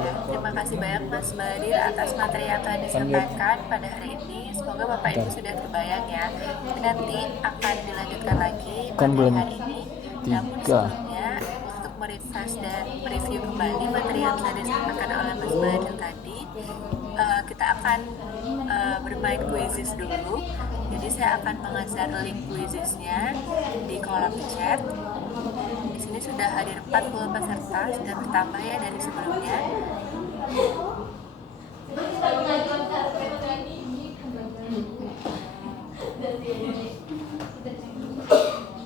Terima kasih banyak Mas Badir atas materi yang telah disampaikan pada hari ini. Semoga Bapak Ibu sudah terbayang ya. Nanti akan dilanjutkan lagi materi hari ini. Namun sebelumnya untuk merefresh dan mereview kembali materi yang telah disampaikan oleh Mas Badir tadi, kita akan bermain quizzes dulu. Jadi saya akan mengejar link quizesnya di kolom chat. Di sini sudah hadir 40 peserta, sudah bertambah ya dari sebelumnya.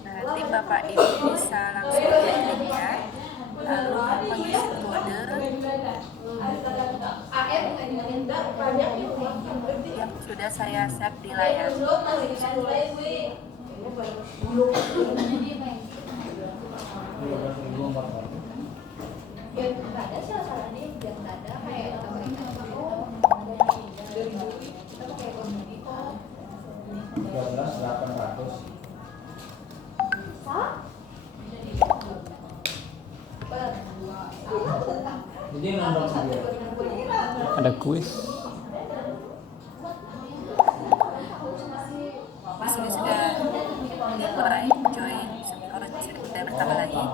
Nanti Bapak Ibu bisa langsung klik linknya, lalu mengisi kode yang sudah saya share di layar. ada kuis Di sini sudah dimulai join, orang sudah bertambah lagi.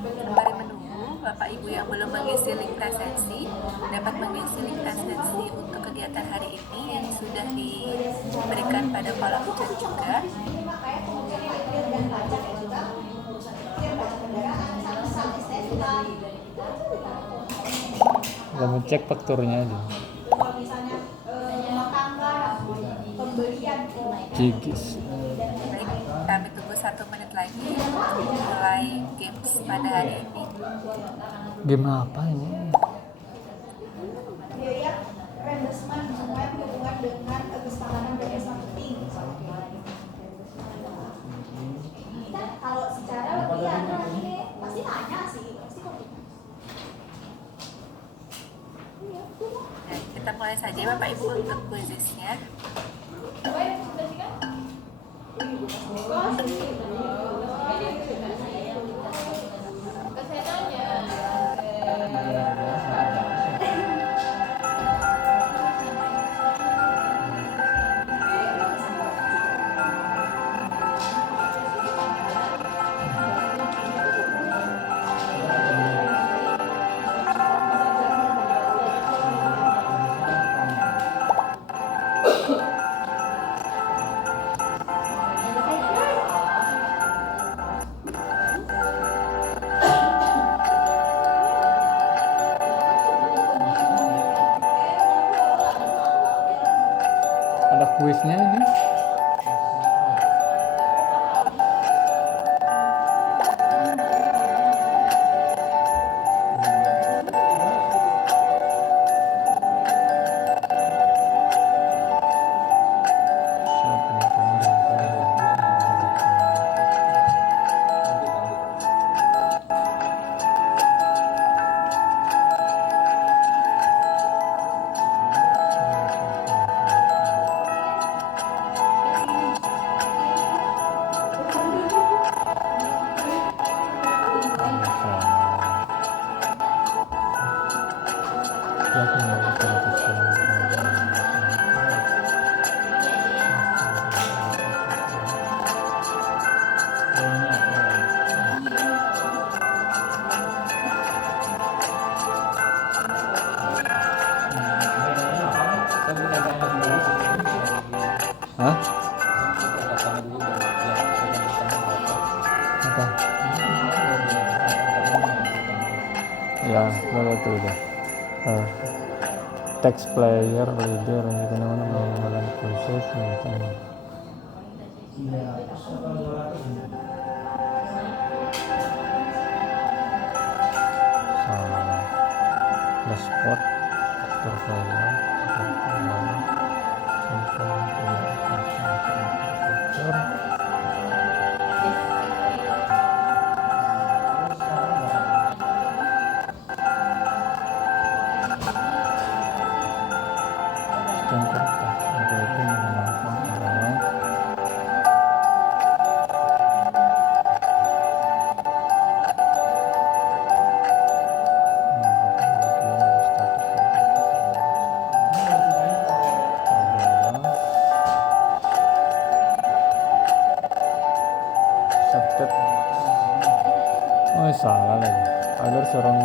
Sembari menunggu, Bapak Ibu yang belum mengisi link presensi dapat mengisi link presensi untuk kegiatan hari ini yang sudah diberikan pada kolom chat juga. kamu cek fakturnya aja Jigis Baik, kami tunggu 1 menit lagi mulai games pada hari ini. Game apa ini? Rendesman semuanya berhubungan dengan kesepakatan bersama penting. Kalau secara latihan ini pasti tanya sih, pasti kok. Nah, kita mulai saja Bapak Ibu untuk quiznya. Ada kuisnya ini. Hah? Apa? Ya, boleh tuh udah. Text player, leader, bagaimana menggunakan proses gitu. Salah. Dashboard, portfolio, subject. Oh, salah lagi. Agar seorang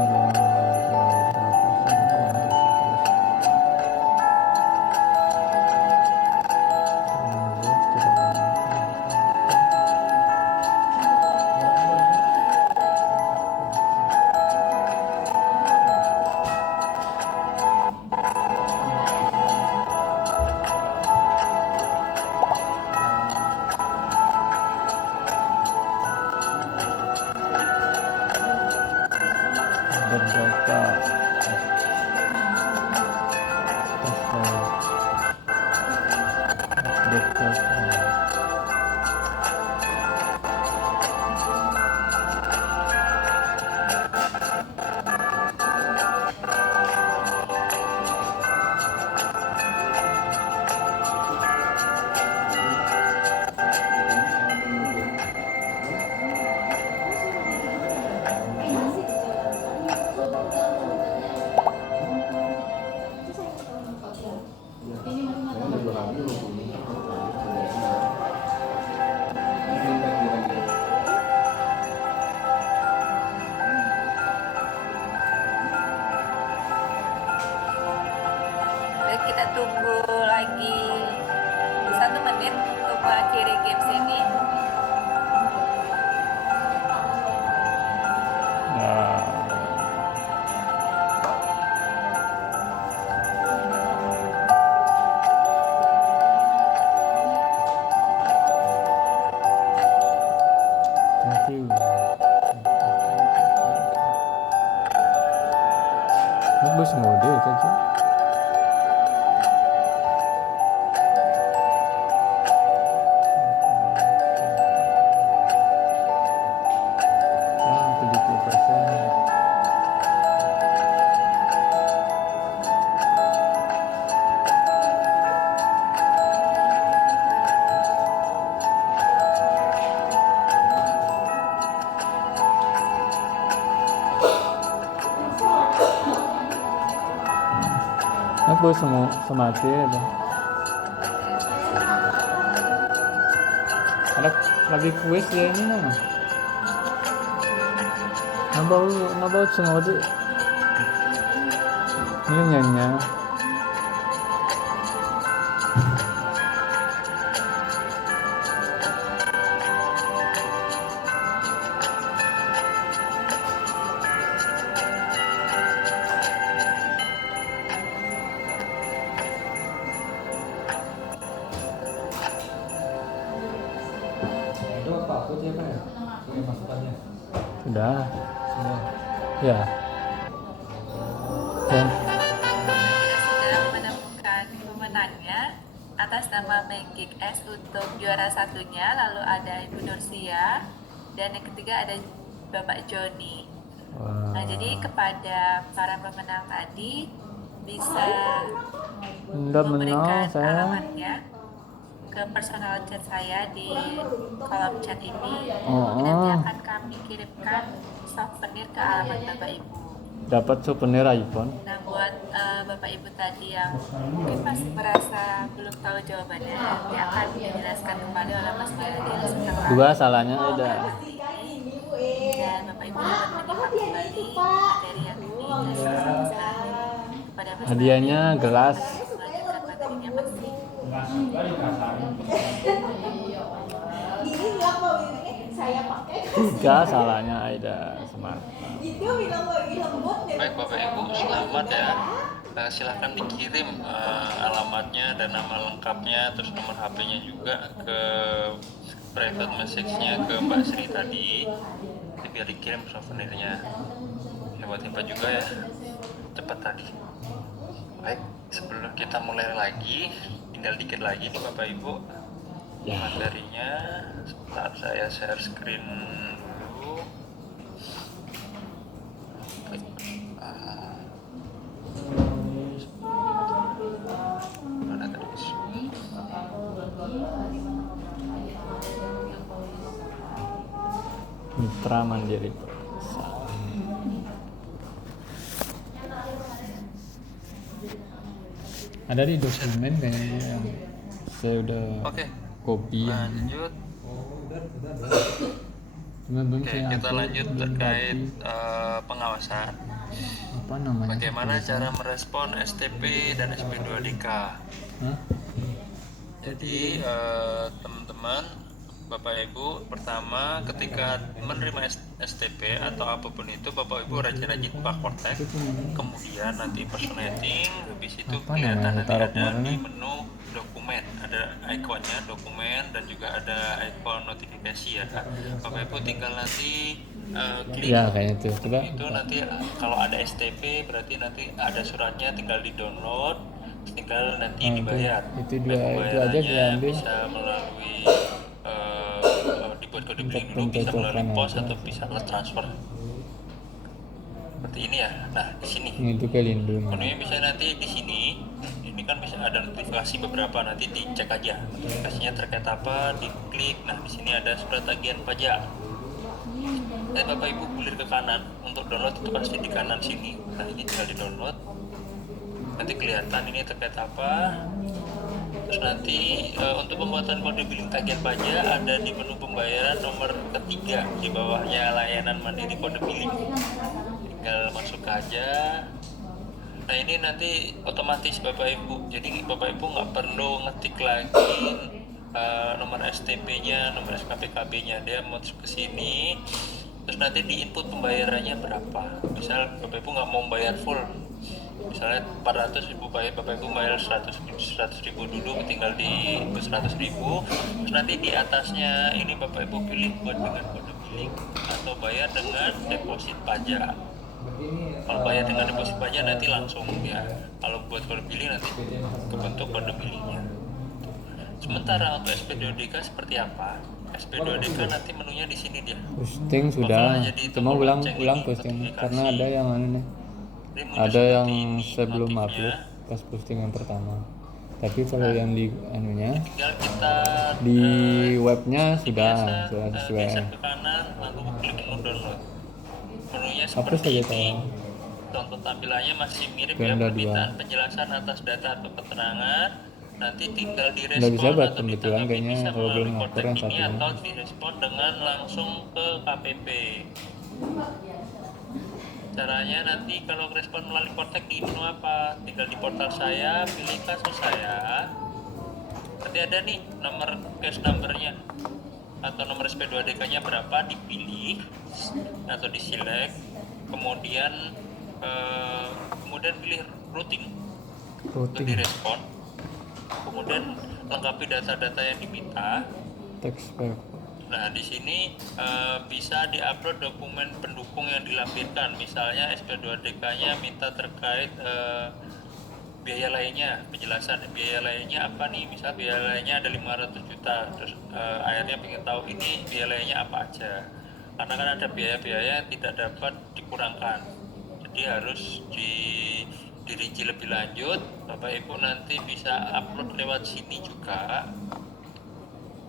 Baik, kita tunggu lagi 1 menit untuk mengakhiri games ini. Bus ngode saja. Ah, 70%. Aku semua semati ada. Ada lagi kuis ya ini nama. Nabau semua tu. Ini nyanyi. Itu takut ya Pak ya? Oke, masukannya. Sudah. Semua. Ya. Dan Kita sudah menemukan pemenangnya atas nama Megik S untuk juara satunya, lalu ada Ibu Nursia, dan yang ketiga ada Bapak Joni. Nah, jadi kepada para pemenang tadi bisa Anda memberikan menang saya. alamatnya ke personal chat saya di kolom chat ini. Oh, Nanti oh. akan kami kirimkan souvenir ke alamat Bapak Ibu. Dapat souvenir iPhone. Nah, buat Bapak Ibu tadi yang mungkin masih merasa belum tahu jawabannya, nanti akan dijelaskan kembali oleh Mas Badil setelah Dua salahnya ada. dan Bapak Ibu dapat menyimak kembali materi yang dikasih kepada Mas Hadiahnya Badil. gelas. Melanjutkan materinya masih. Gini bilang mau ini saya pakai. Tiga salahnya ada smart. Itu bilang lagi lembut deh. Baik Bapak Ibu, selamat ya. Silahkan dikirim alamatnya dan nama lengkapnya, terus nomor HP-nya juga ke private message-nya ke Mbak Sri tadi. Nanti biar dikirim souvenirnya. Hebat-hebat juga ya, cepat tadi. Baik, sebelum kita mulai lagi, tinggal dikit lagi nih Bapak Ibu. Ya. Materinya, sebentar saya share screen dulu. Oke. Mana tadi? Mitra Mandiri. Ada di dokumen kayaknya yang saya udah Oke, copy. lanjut. Cuma belum Oke, saya kita upload, lanjut belum terkait copy. pengawasan. Apa namanya? Bagaimana cara merespon STP dan SP2DK? Hah? Jadi teman-teman, Bapak Ibu, pertama ketika menerima STP atau apapun itu, Bapak Ibu rajin-rajin backward tag, kemudian nanti personating, habis itu Apa kelihatan namanya? nanti Taruh ada kemana di nih? menu dokumen, ada ikonnya dokumen dan juga ada ikon notifikasi ya. Bapak Ibu tinggal nanti klik Ya kayaknya itu. Coba. itu nanti kalau ada STP berarti nanti ada suratnya, tinggal di download, tinggal nanti Nah, dibayar. itu Dan dua- itu aja pembayarannya diambil. bisa melalui dibuat kode billing dulu, Untuk bisa melalui pencocokan pos aja. atau bisa transfer seperti ini ya. Nah di sini Ini tuh pelindung. menunya bisa nanti di sini. Ini kan bisa ada notifikasi beberapa, nanti dicek aja notifikasinya terkait apa, diklik. Nah di sini ada surat tagihan pajak. Dan Bapak Ibu bulir ke kanan untuk download, itu pasti di kanan sini. Nah ini tinggal di download, nanti kelihatan ini terkait apa. Terus nanti untuk pembuatan kode billing tagihan pajak ada di menu pembayaran nomor ketiga di bawahnya layanan mandiri kode billing. Tinggal masuk aja. Nah ini nanti otomatis Bapak Ibu, jadi Bapak Ibu nggak perlu ngetik lagi nomor STP-nya, nomor SKPKB-nya, dia mau ke sini, terus nanti di input pembayarannya berapa. Misal Bapak Ibu nggak mau bayar full, misalnya 400.000, Bapak Ibu bayar 100.000 dulu, tinggal di 100.000, terus nanti di atasnya ini Bapak Ibu pilih buat dengan kode billing atau bayar dengan deposit pajak. Kalau bayar dengan deposit banyak nanti langsung ya. Kalau buat kode billing nanti kebentuk kode billingnya. Sementara untuk SP2DK seperti apa? SP2DK nanti menunya di sini dia. Posting sudah, Jadi cuma tombol ulang lonceng ulang ini, posting notifikasi. karena ada yang anu nih, Ini muncul ada seperti yang ini, sebelum notifnya. upload pas posting yang pertama. Tapi kalau yang di anunya Tinggal kita di webnya seperti sudah biasa, sesuai. geser ke kanan lalu klik download. Menunya Hapus seperti saja ini. tolong. Contoh tampilannya masih mirip Yang ya, ada permintaan dua. penjelasan atas data atau keterangan. Nanti tinggal direspon Nggak bisa buat atau pembetulan ditanggapi, kayaknya bisa kalau belum melalui ngapur konten yang ini satu ini. atau direspon dengan langsung ke KPP. Caranya nanti kalau respon melalui kontak di menu apa? Tinggal di portal saya, pilih kasus saya. Nanti ada nih nomor case numbernya atau nomor SP2DK-nya berapa, dipilih atau diselect, kemudian pilih routing untuk Routing direspon, kemudian lengkapi data-data yang diminta. text file. Nah, di sini bisa diupload dokumen pendukung yang dilampirkan. Misalnya SP2DK-nya minta terkait biaya lainnya, penjelasan biaya lainnya apa nih? Misal biaya lainnya ada 500 juta. Terus akhirnya pengen tahu ini biaya lainnya apa aja. Karena kan ada biaya-biaya yang tidak dapat dikurangkan. Jadi harus dirinci lebih lanjut. Bapak Ibu nanti bisa upload lewat sini juga.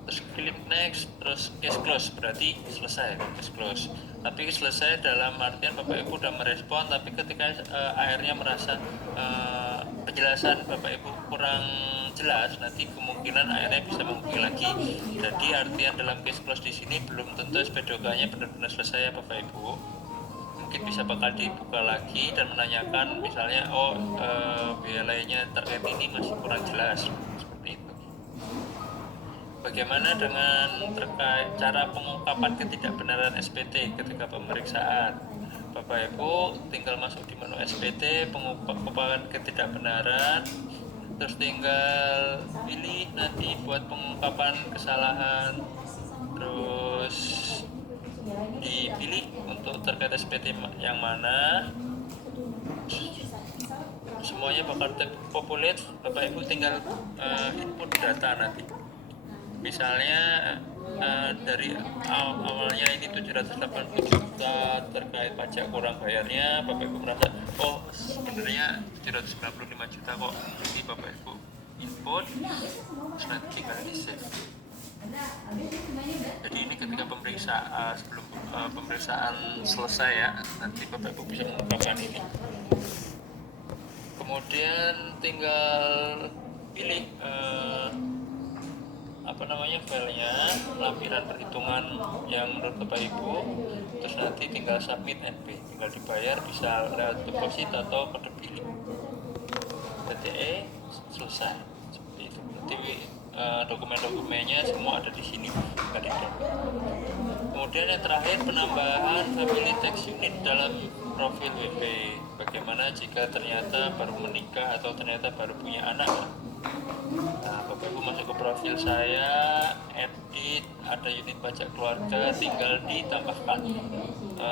Terus klik next, terus case close, berarti selesai case close. Tapi selesai dalam artian Bapak Ibu sudah merespon, tapi ketika akhirnya merasa penjelasan Bapak Ibu kurang jelas, nanti kemungkinan akhirnya bisa menghubungi lagi. Jadi artian dalam case close di sini belum tentu SP2K-nya benar-benar selesai ya Bapak Ibu. Mungkin bisa bakal dibuka lagi dan menanyakan misalnya biaya lainnya terkait ini masih kurang jelas, seperti itu. Bagaimana dengan terkait cara pengungkapan ketidakbenaran SPT ketika pemeriksaan? Bapak Ibu tinggal masuk di menu SPT, pengungkapan ketidakbenaran, terus tinggal pilih nanti buat pengungkapan kesalahan, terus dipilih untuk terkait SPT yang mana. Semuanya bakal terpopulate. Bapak Ibu tinggal input data nanti. Misalnya dari awalnya ini 780 juta terkait pajak kurang bayarnya, Bapak Ibu merasa sebenarnya 795 juta kok. Jadi Bapak Ibu input, terus nanti tinggal di save. Jadi ini ketika pemeriksaan, sebelum pemeriksaan selesai ya, nanti Bapak Ibu bisa mengungkapkan ini. Kemudian tinggal pilih filenya, lampiran perhitungan yang menurut Bapak Ibu, terus nanti tinggal submit NP, tinggal dibayar bisa lewat deposit atau kode billing. DTE selesai seperti itu. Nanti dokumen-dokumennya semua ada di sini, nggak di-download. Kemudian yang terakhir, penambahan family tax unit dalam profil WP. Bagaimana jika ternyata baru menikah atau ternyata baru punya anak? Nah, Bapak Ibu masuk ke profil saya, edit, ada unit pajak keluarga, tinggal ditambahkan.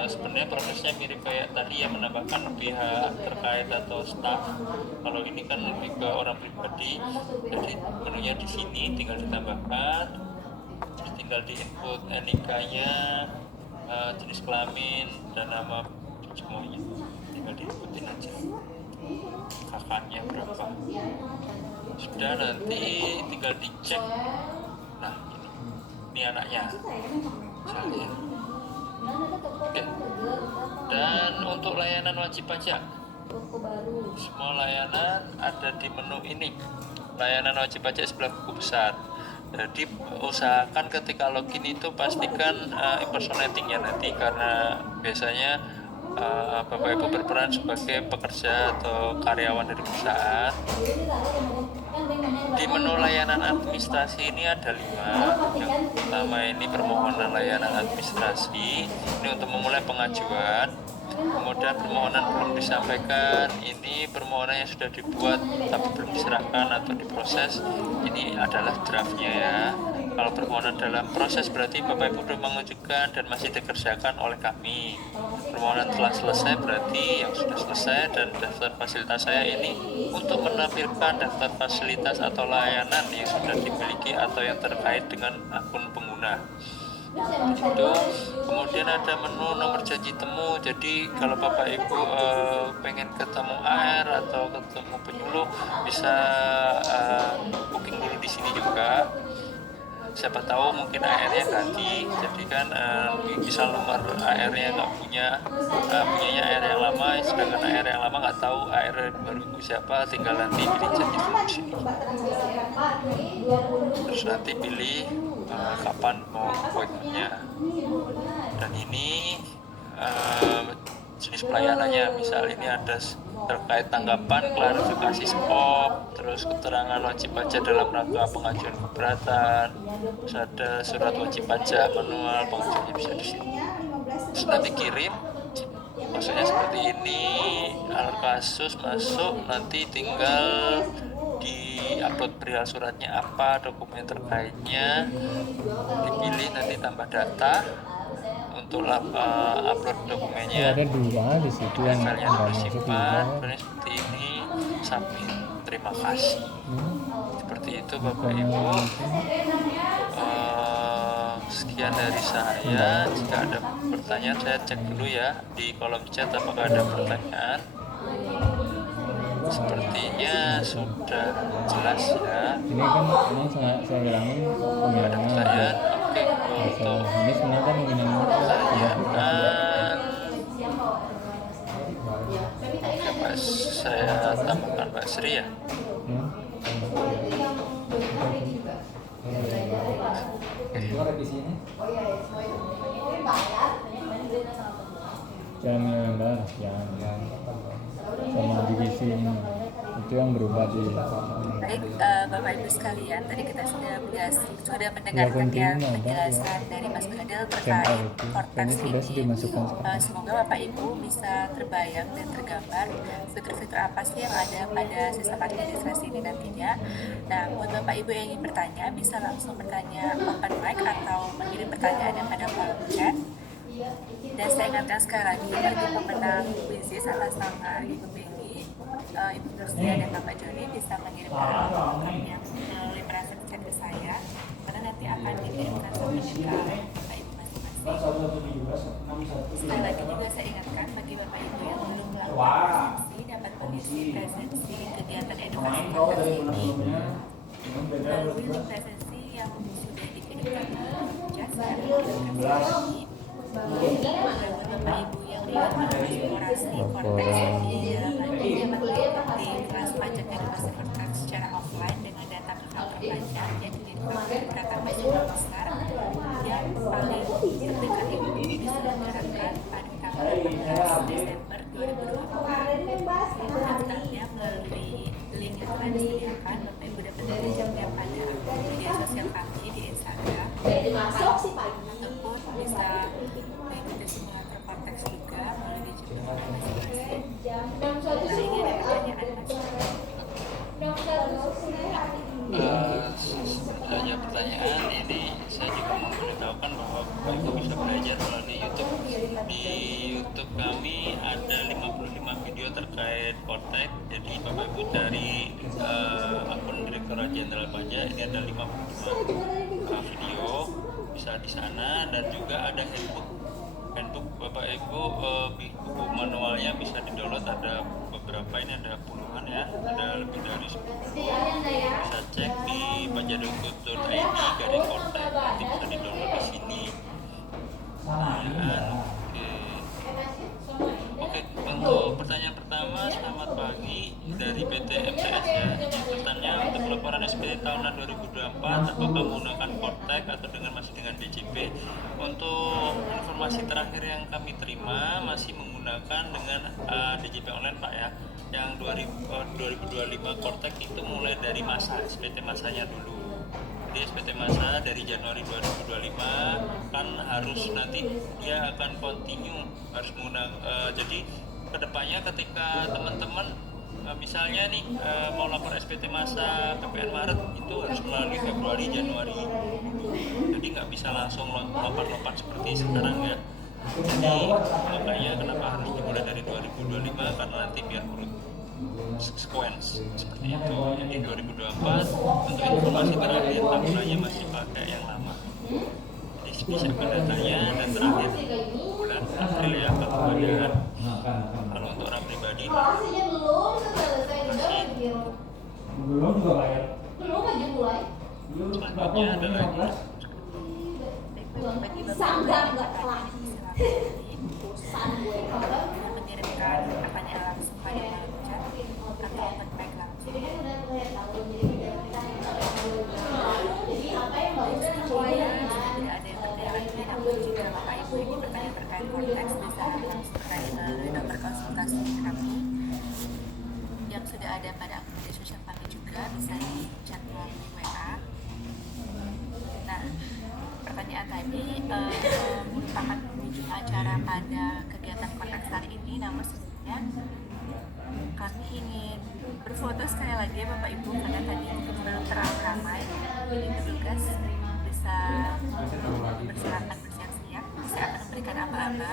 Sebenarnya prosesnya mirip kayak tadi ya, menambahkan pihak terkait atau staff. Kalau ini kan lebih ke orang pribadi, jadi menunya di sini tinggal ditambahkan, terus tinggal di input NIK-nya, jenis kelamin dan nama semuanya, tinggal diinputin aja. Kakaknya berapa? Sudah, nanti tinggal dicek. Nah, ini anaknya misalnya. Oke. Dan untuk layanan wajib pajak, semua layanan ada di menu ini. Layanan wajib pajak sebelah buku besar. Jadi usahakan ketika login itu pastikan impersonating ya nanti, karena biasanya Bapak Ibu berperan sebagai pekerja atau karyawan dari perusahaan. Di menu layanan administrasi ini ada 5. Yang pertama ini permohonan layanan administrasi. Ini untuk memulai pengajuan. Kemudian permohonan belum disampaikan, ini permohonan yang sudah dibuat tapi belum diserahkan atau diproses, ini adalah draftnya ya. Kalau permohonan dalam proses berarti Bapak Ibu sudah mengajukan dan masih dikerjakan oleh kami. Permohonan telah selesai berarti yang sudah selesai, dan daftar fasilitas saya ini untuk menampilkan daftar fasilitas atau layanan yang sudah dimiliki atau yang terkait dengan akun pengguna. Itu kemudian ada menu nomor janji temu. Jadi kalau Bapak Ibu pengen ketemu AR atau ketemu penyuluh bisa booking dulu di sini juga. Siapa tahu mungkin AR-nya ganti, jadi kan misal nomor AR-nya nggak punyanya AR yang lama, sedangkan AR yang lama nggak tahu AR baru Ibu siapa, tinggal nanti pilih janji dulu di sini. Terus nanti pilih kapan mau appointment-nya. Dan ini jenis pelayanannya, misal ini ada terkait tanggapan, klarifikasi skop, terus keterangan wajib pajak dalam rangka pengajuan keberatan, terus ada surat wajib pajak manual, pengajuannya bisa di sini. Terus nanti kirim, maksudnya seperti ini, alur kasus masuk, nanti tinggal di upload perihal suratnya apa, dokumen terkaitnya, dipilih, nanti tambah data untuk upload dokumennya. ada dua di situ yang Filenya nggak masuk disimpan, juga. sebenarnya seperti ini, submit, terima kasih. Seperti itu Bapak Ibu. Sekian dari saya. Jika ada pertanyaan saya cek dulu ya di kolom chat apakah ada pertanyaan. Sepertinya sudah jelas ya. Ini kan ini saya bilangin Ada pemilihannya pertanyaan? Oke, untuk ini sebenarnya kan pemilihannya pertanyaan, oke Pak, saya tambahkan Pak Sri ya. Itu revisinya. jangan lebar, jangan sama divisi ini itu yang berubah di Baik, Bapak Ibu sekalian, tadi kita sudah mendengarkan Ya, ya continue, penjelasan dari Mas Fadil CMR terkait itu. Cortex Ini sudah ini. dimasukkan sekarang. Semoga Bapak Ibu bisa terbayang dan tergambar fitur-fitur apa sih yang ada pada sistem administrasi ini nantinya. Nah, buat Bapak Ibu yang ingin bertanya, bisa langsung bertanya open mic atau mengirim pertanyaannya pada kolom chat. Dan saya ingatkan sekali lagi bagi pemenang kuisis atas nama Ibu Peggy, Ibu Nursia dan Bapak Joni bisa mengirimkan alamatnya melalui private chat ke saya, karena nanti akan dikirimkan dokumennya ke Bapak Ibu masing-masing. Sekali lagi juga saya ingatkan bagi Bapak Ibu yang belum melakukan presensi dapat mengisi presensi kegiatan edukasi Cortex ini melalui link presensi yang sudah dikirimkan ke chat. Saya akan kirimkan lagi. Buat Bapak Ibu yang ingin mengeksplorasi Cortex di dalam lagi dapat mengikuti kelas pajak edukasi Cortex secara offline dengan data ke kantor pajak yang data masuk besar yang paling terdekat itu diselenggarakan pada tanggal 14 Desember 2024. Daftarnya melalui link yang telah disediakan. Bapak Ibu dapat mengeceknya pada media sosial kami di Instagram ataupun bisa mengikuti simulator Cortex juga melalui jurnal masing-masing. Nah, ini ada pertanyaan Hanya pertanyaan ini saya juga mau memberitahukan bahwa Bapak Ibu bisa belajar melalui YouTube. Di YouTube kami ada 55 video terkait Cortex. Jadi Bapak Ibu dari akun Direktorat Jenderal Pajak ini ada 55 video bisa di sana, dan juga ada handbook Bapak Ibu, buku manualnya bisa di-download, ada beberapa, ini ada puluhan ya, ada lebih dari 10 bisa cek di pajadukut.id garing Cortex, nanti bisa di-download di sini ya. Oke, untuk pertanyaan pertama, selamat pagi dari PT MTS ya. Izin bertanya untuk pelaporan SPT tahunan 2024 apakah menggunakan Cortex atau masih dengan DJP. Untuk informasi terakhir yang kami terima masih menggunakan dengan DJP online Pak ya. Yang 2025 Cortex itu mulai dari masa SPT masanya dulu. Jadi SPT masa dari Januari 2025 kan harus nanti dia akan continue harus menggunakan jadi kedepannya ketika teman-teman misalnya nih mau lapor SPT masa PPN Maret itu harus melalui Februari Januari dulu. Jadi nggak bisa langsung lompat-lompat seperti sekarang ya. Jadi makanya kenapa harus dimulai dari 2025 karena nanti biar urut sequence seperti itu. Jadi 2024 untuk informasi terakhir tabulanya masih pakai yang lama. Jadi bisa datanya dan terakhir bulan April ya pengembalian. Kalau untuk orang pribadi Kelasnya belum selesai udah lagi. Belum juga bayar. Belum aja mulai. selanjutnya adalah Sanggar nggak kelas. Bosan gue. mengirimkan pertanyaan langsung pada pelajar atau feedback langsung. Jadi apa yang bagus Supaya tidak ada yang terjadi lagi, namun jika Bapak Ibu ingin bertanya terkait konteks bisa langsung bertanya melalui nomor konsultasi kami yang sudah ada pada akun media sosial kami juga, bisa di chat melalui WA. Nah, pertanyaan tadi merupakan penghujung acara pada kegiatan konteks hari ini, namun sebelumnya kami ingin berfoto sekali lagi ya Bapak Ibu, karena tadi mungkin belum terlalu ramai. Jadi petugas bisa bersilakan bersiap-siap, saya akan memberikan aba-aba.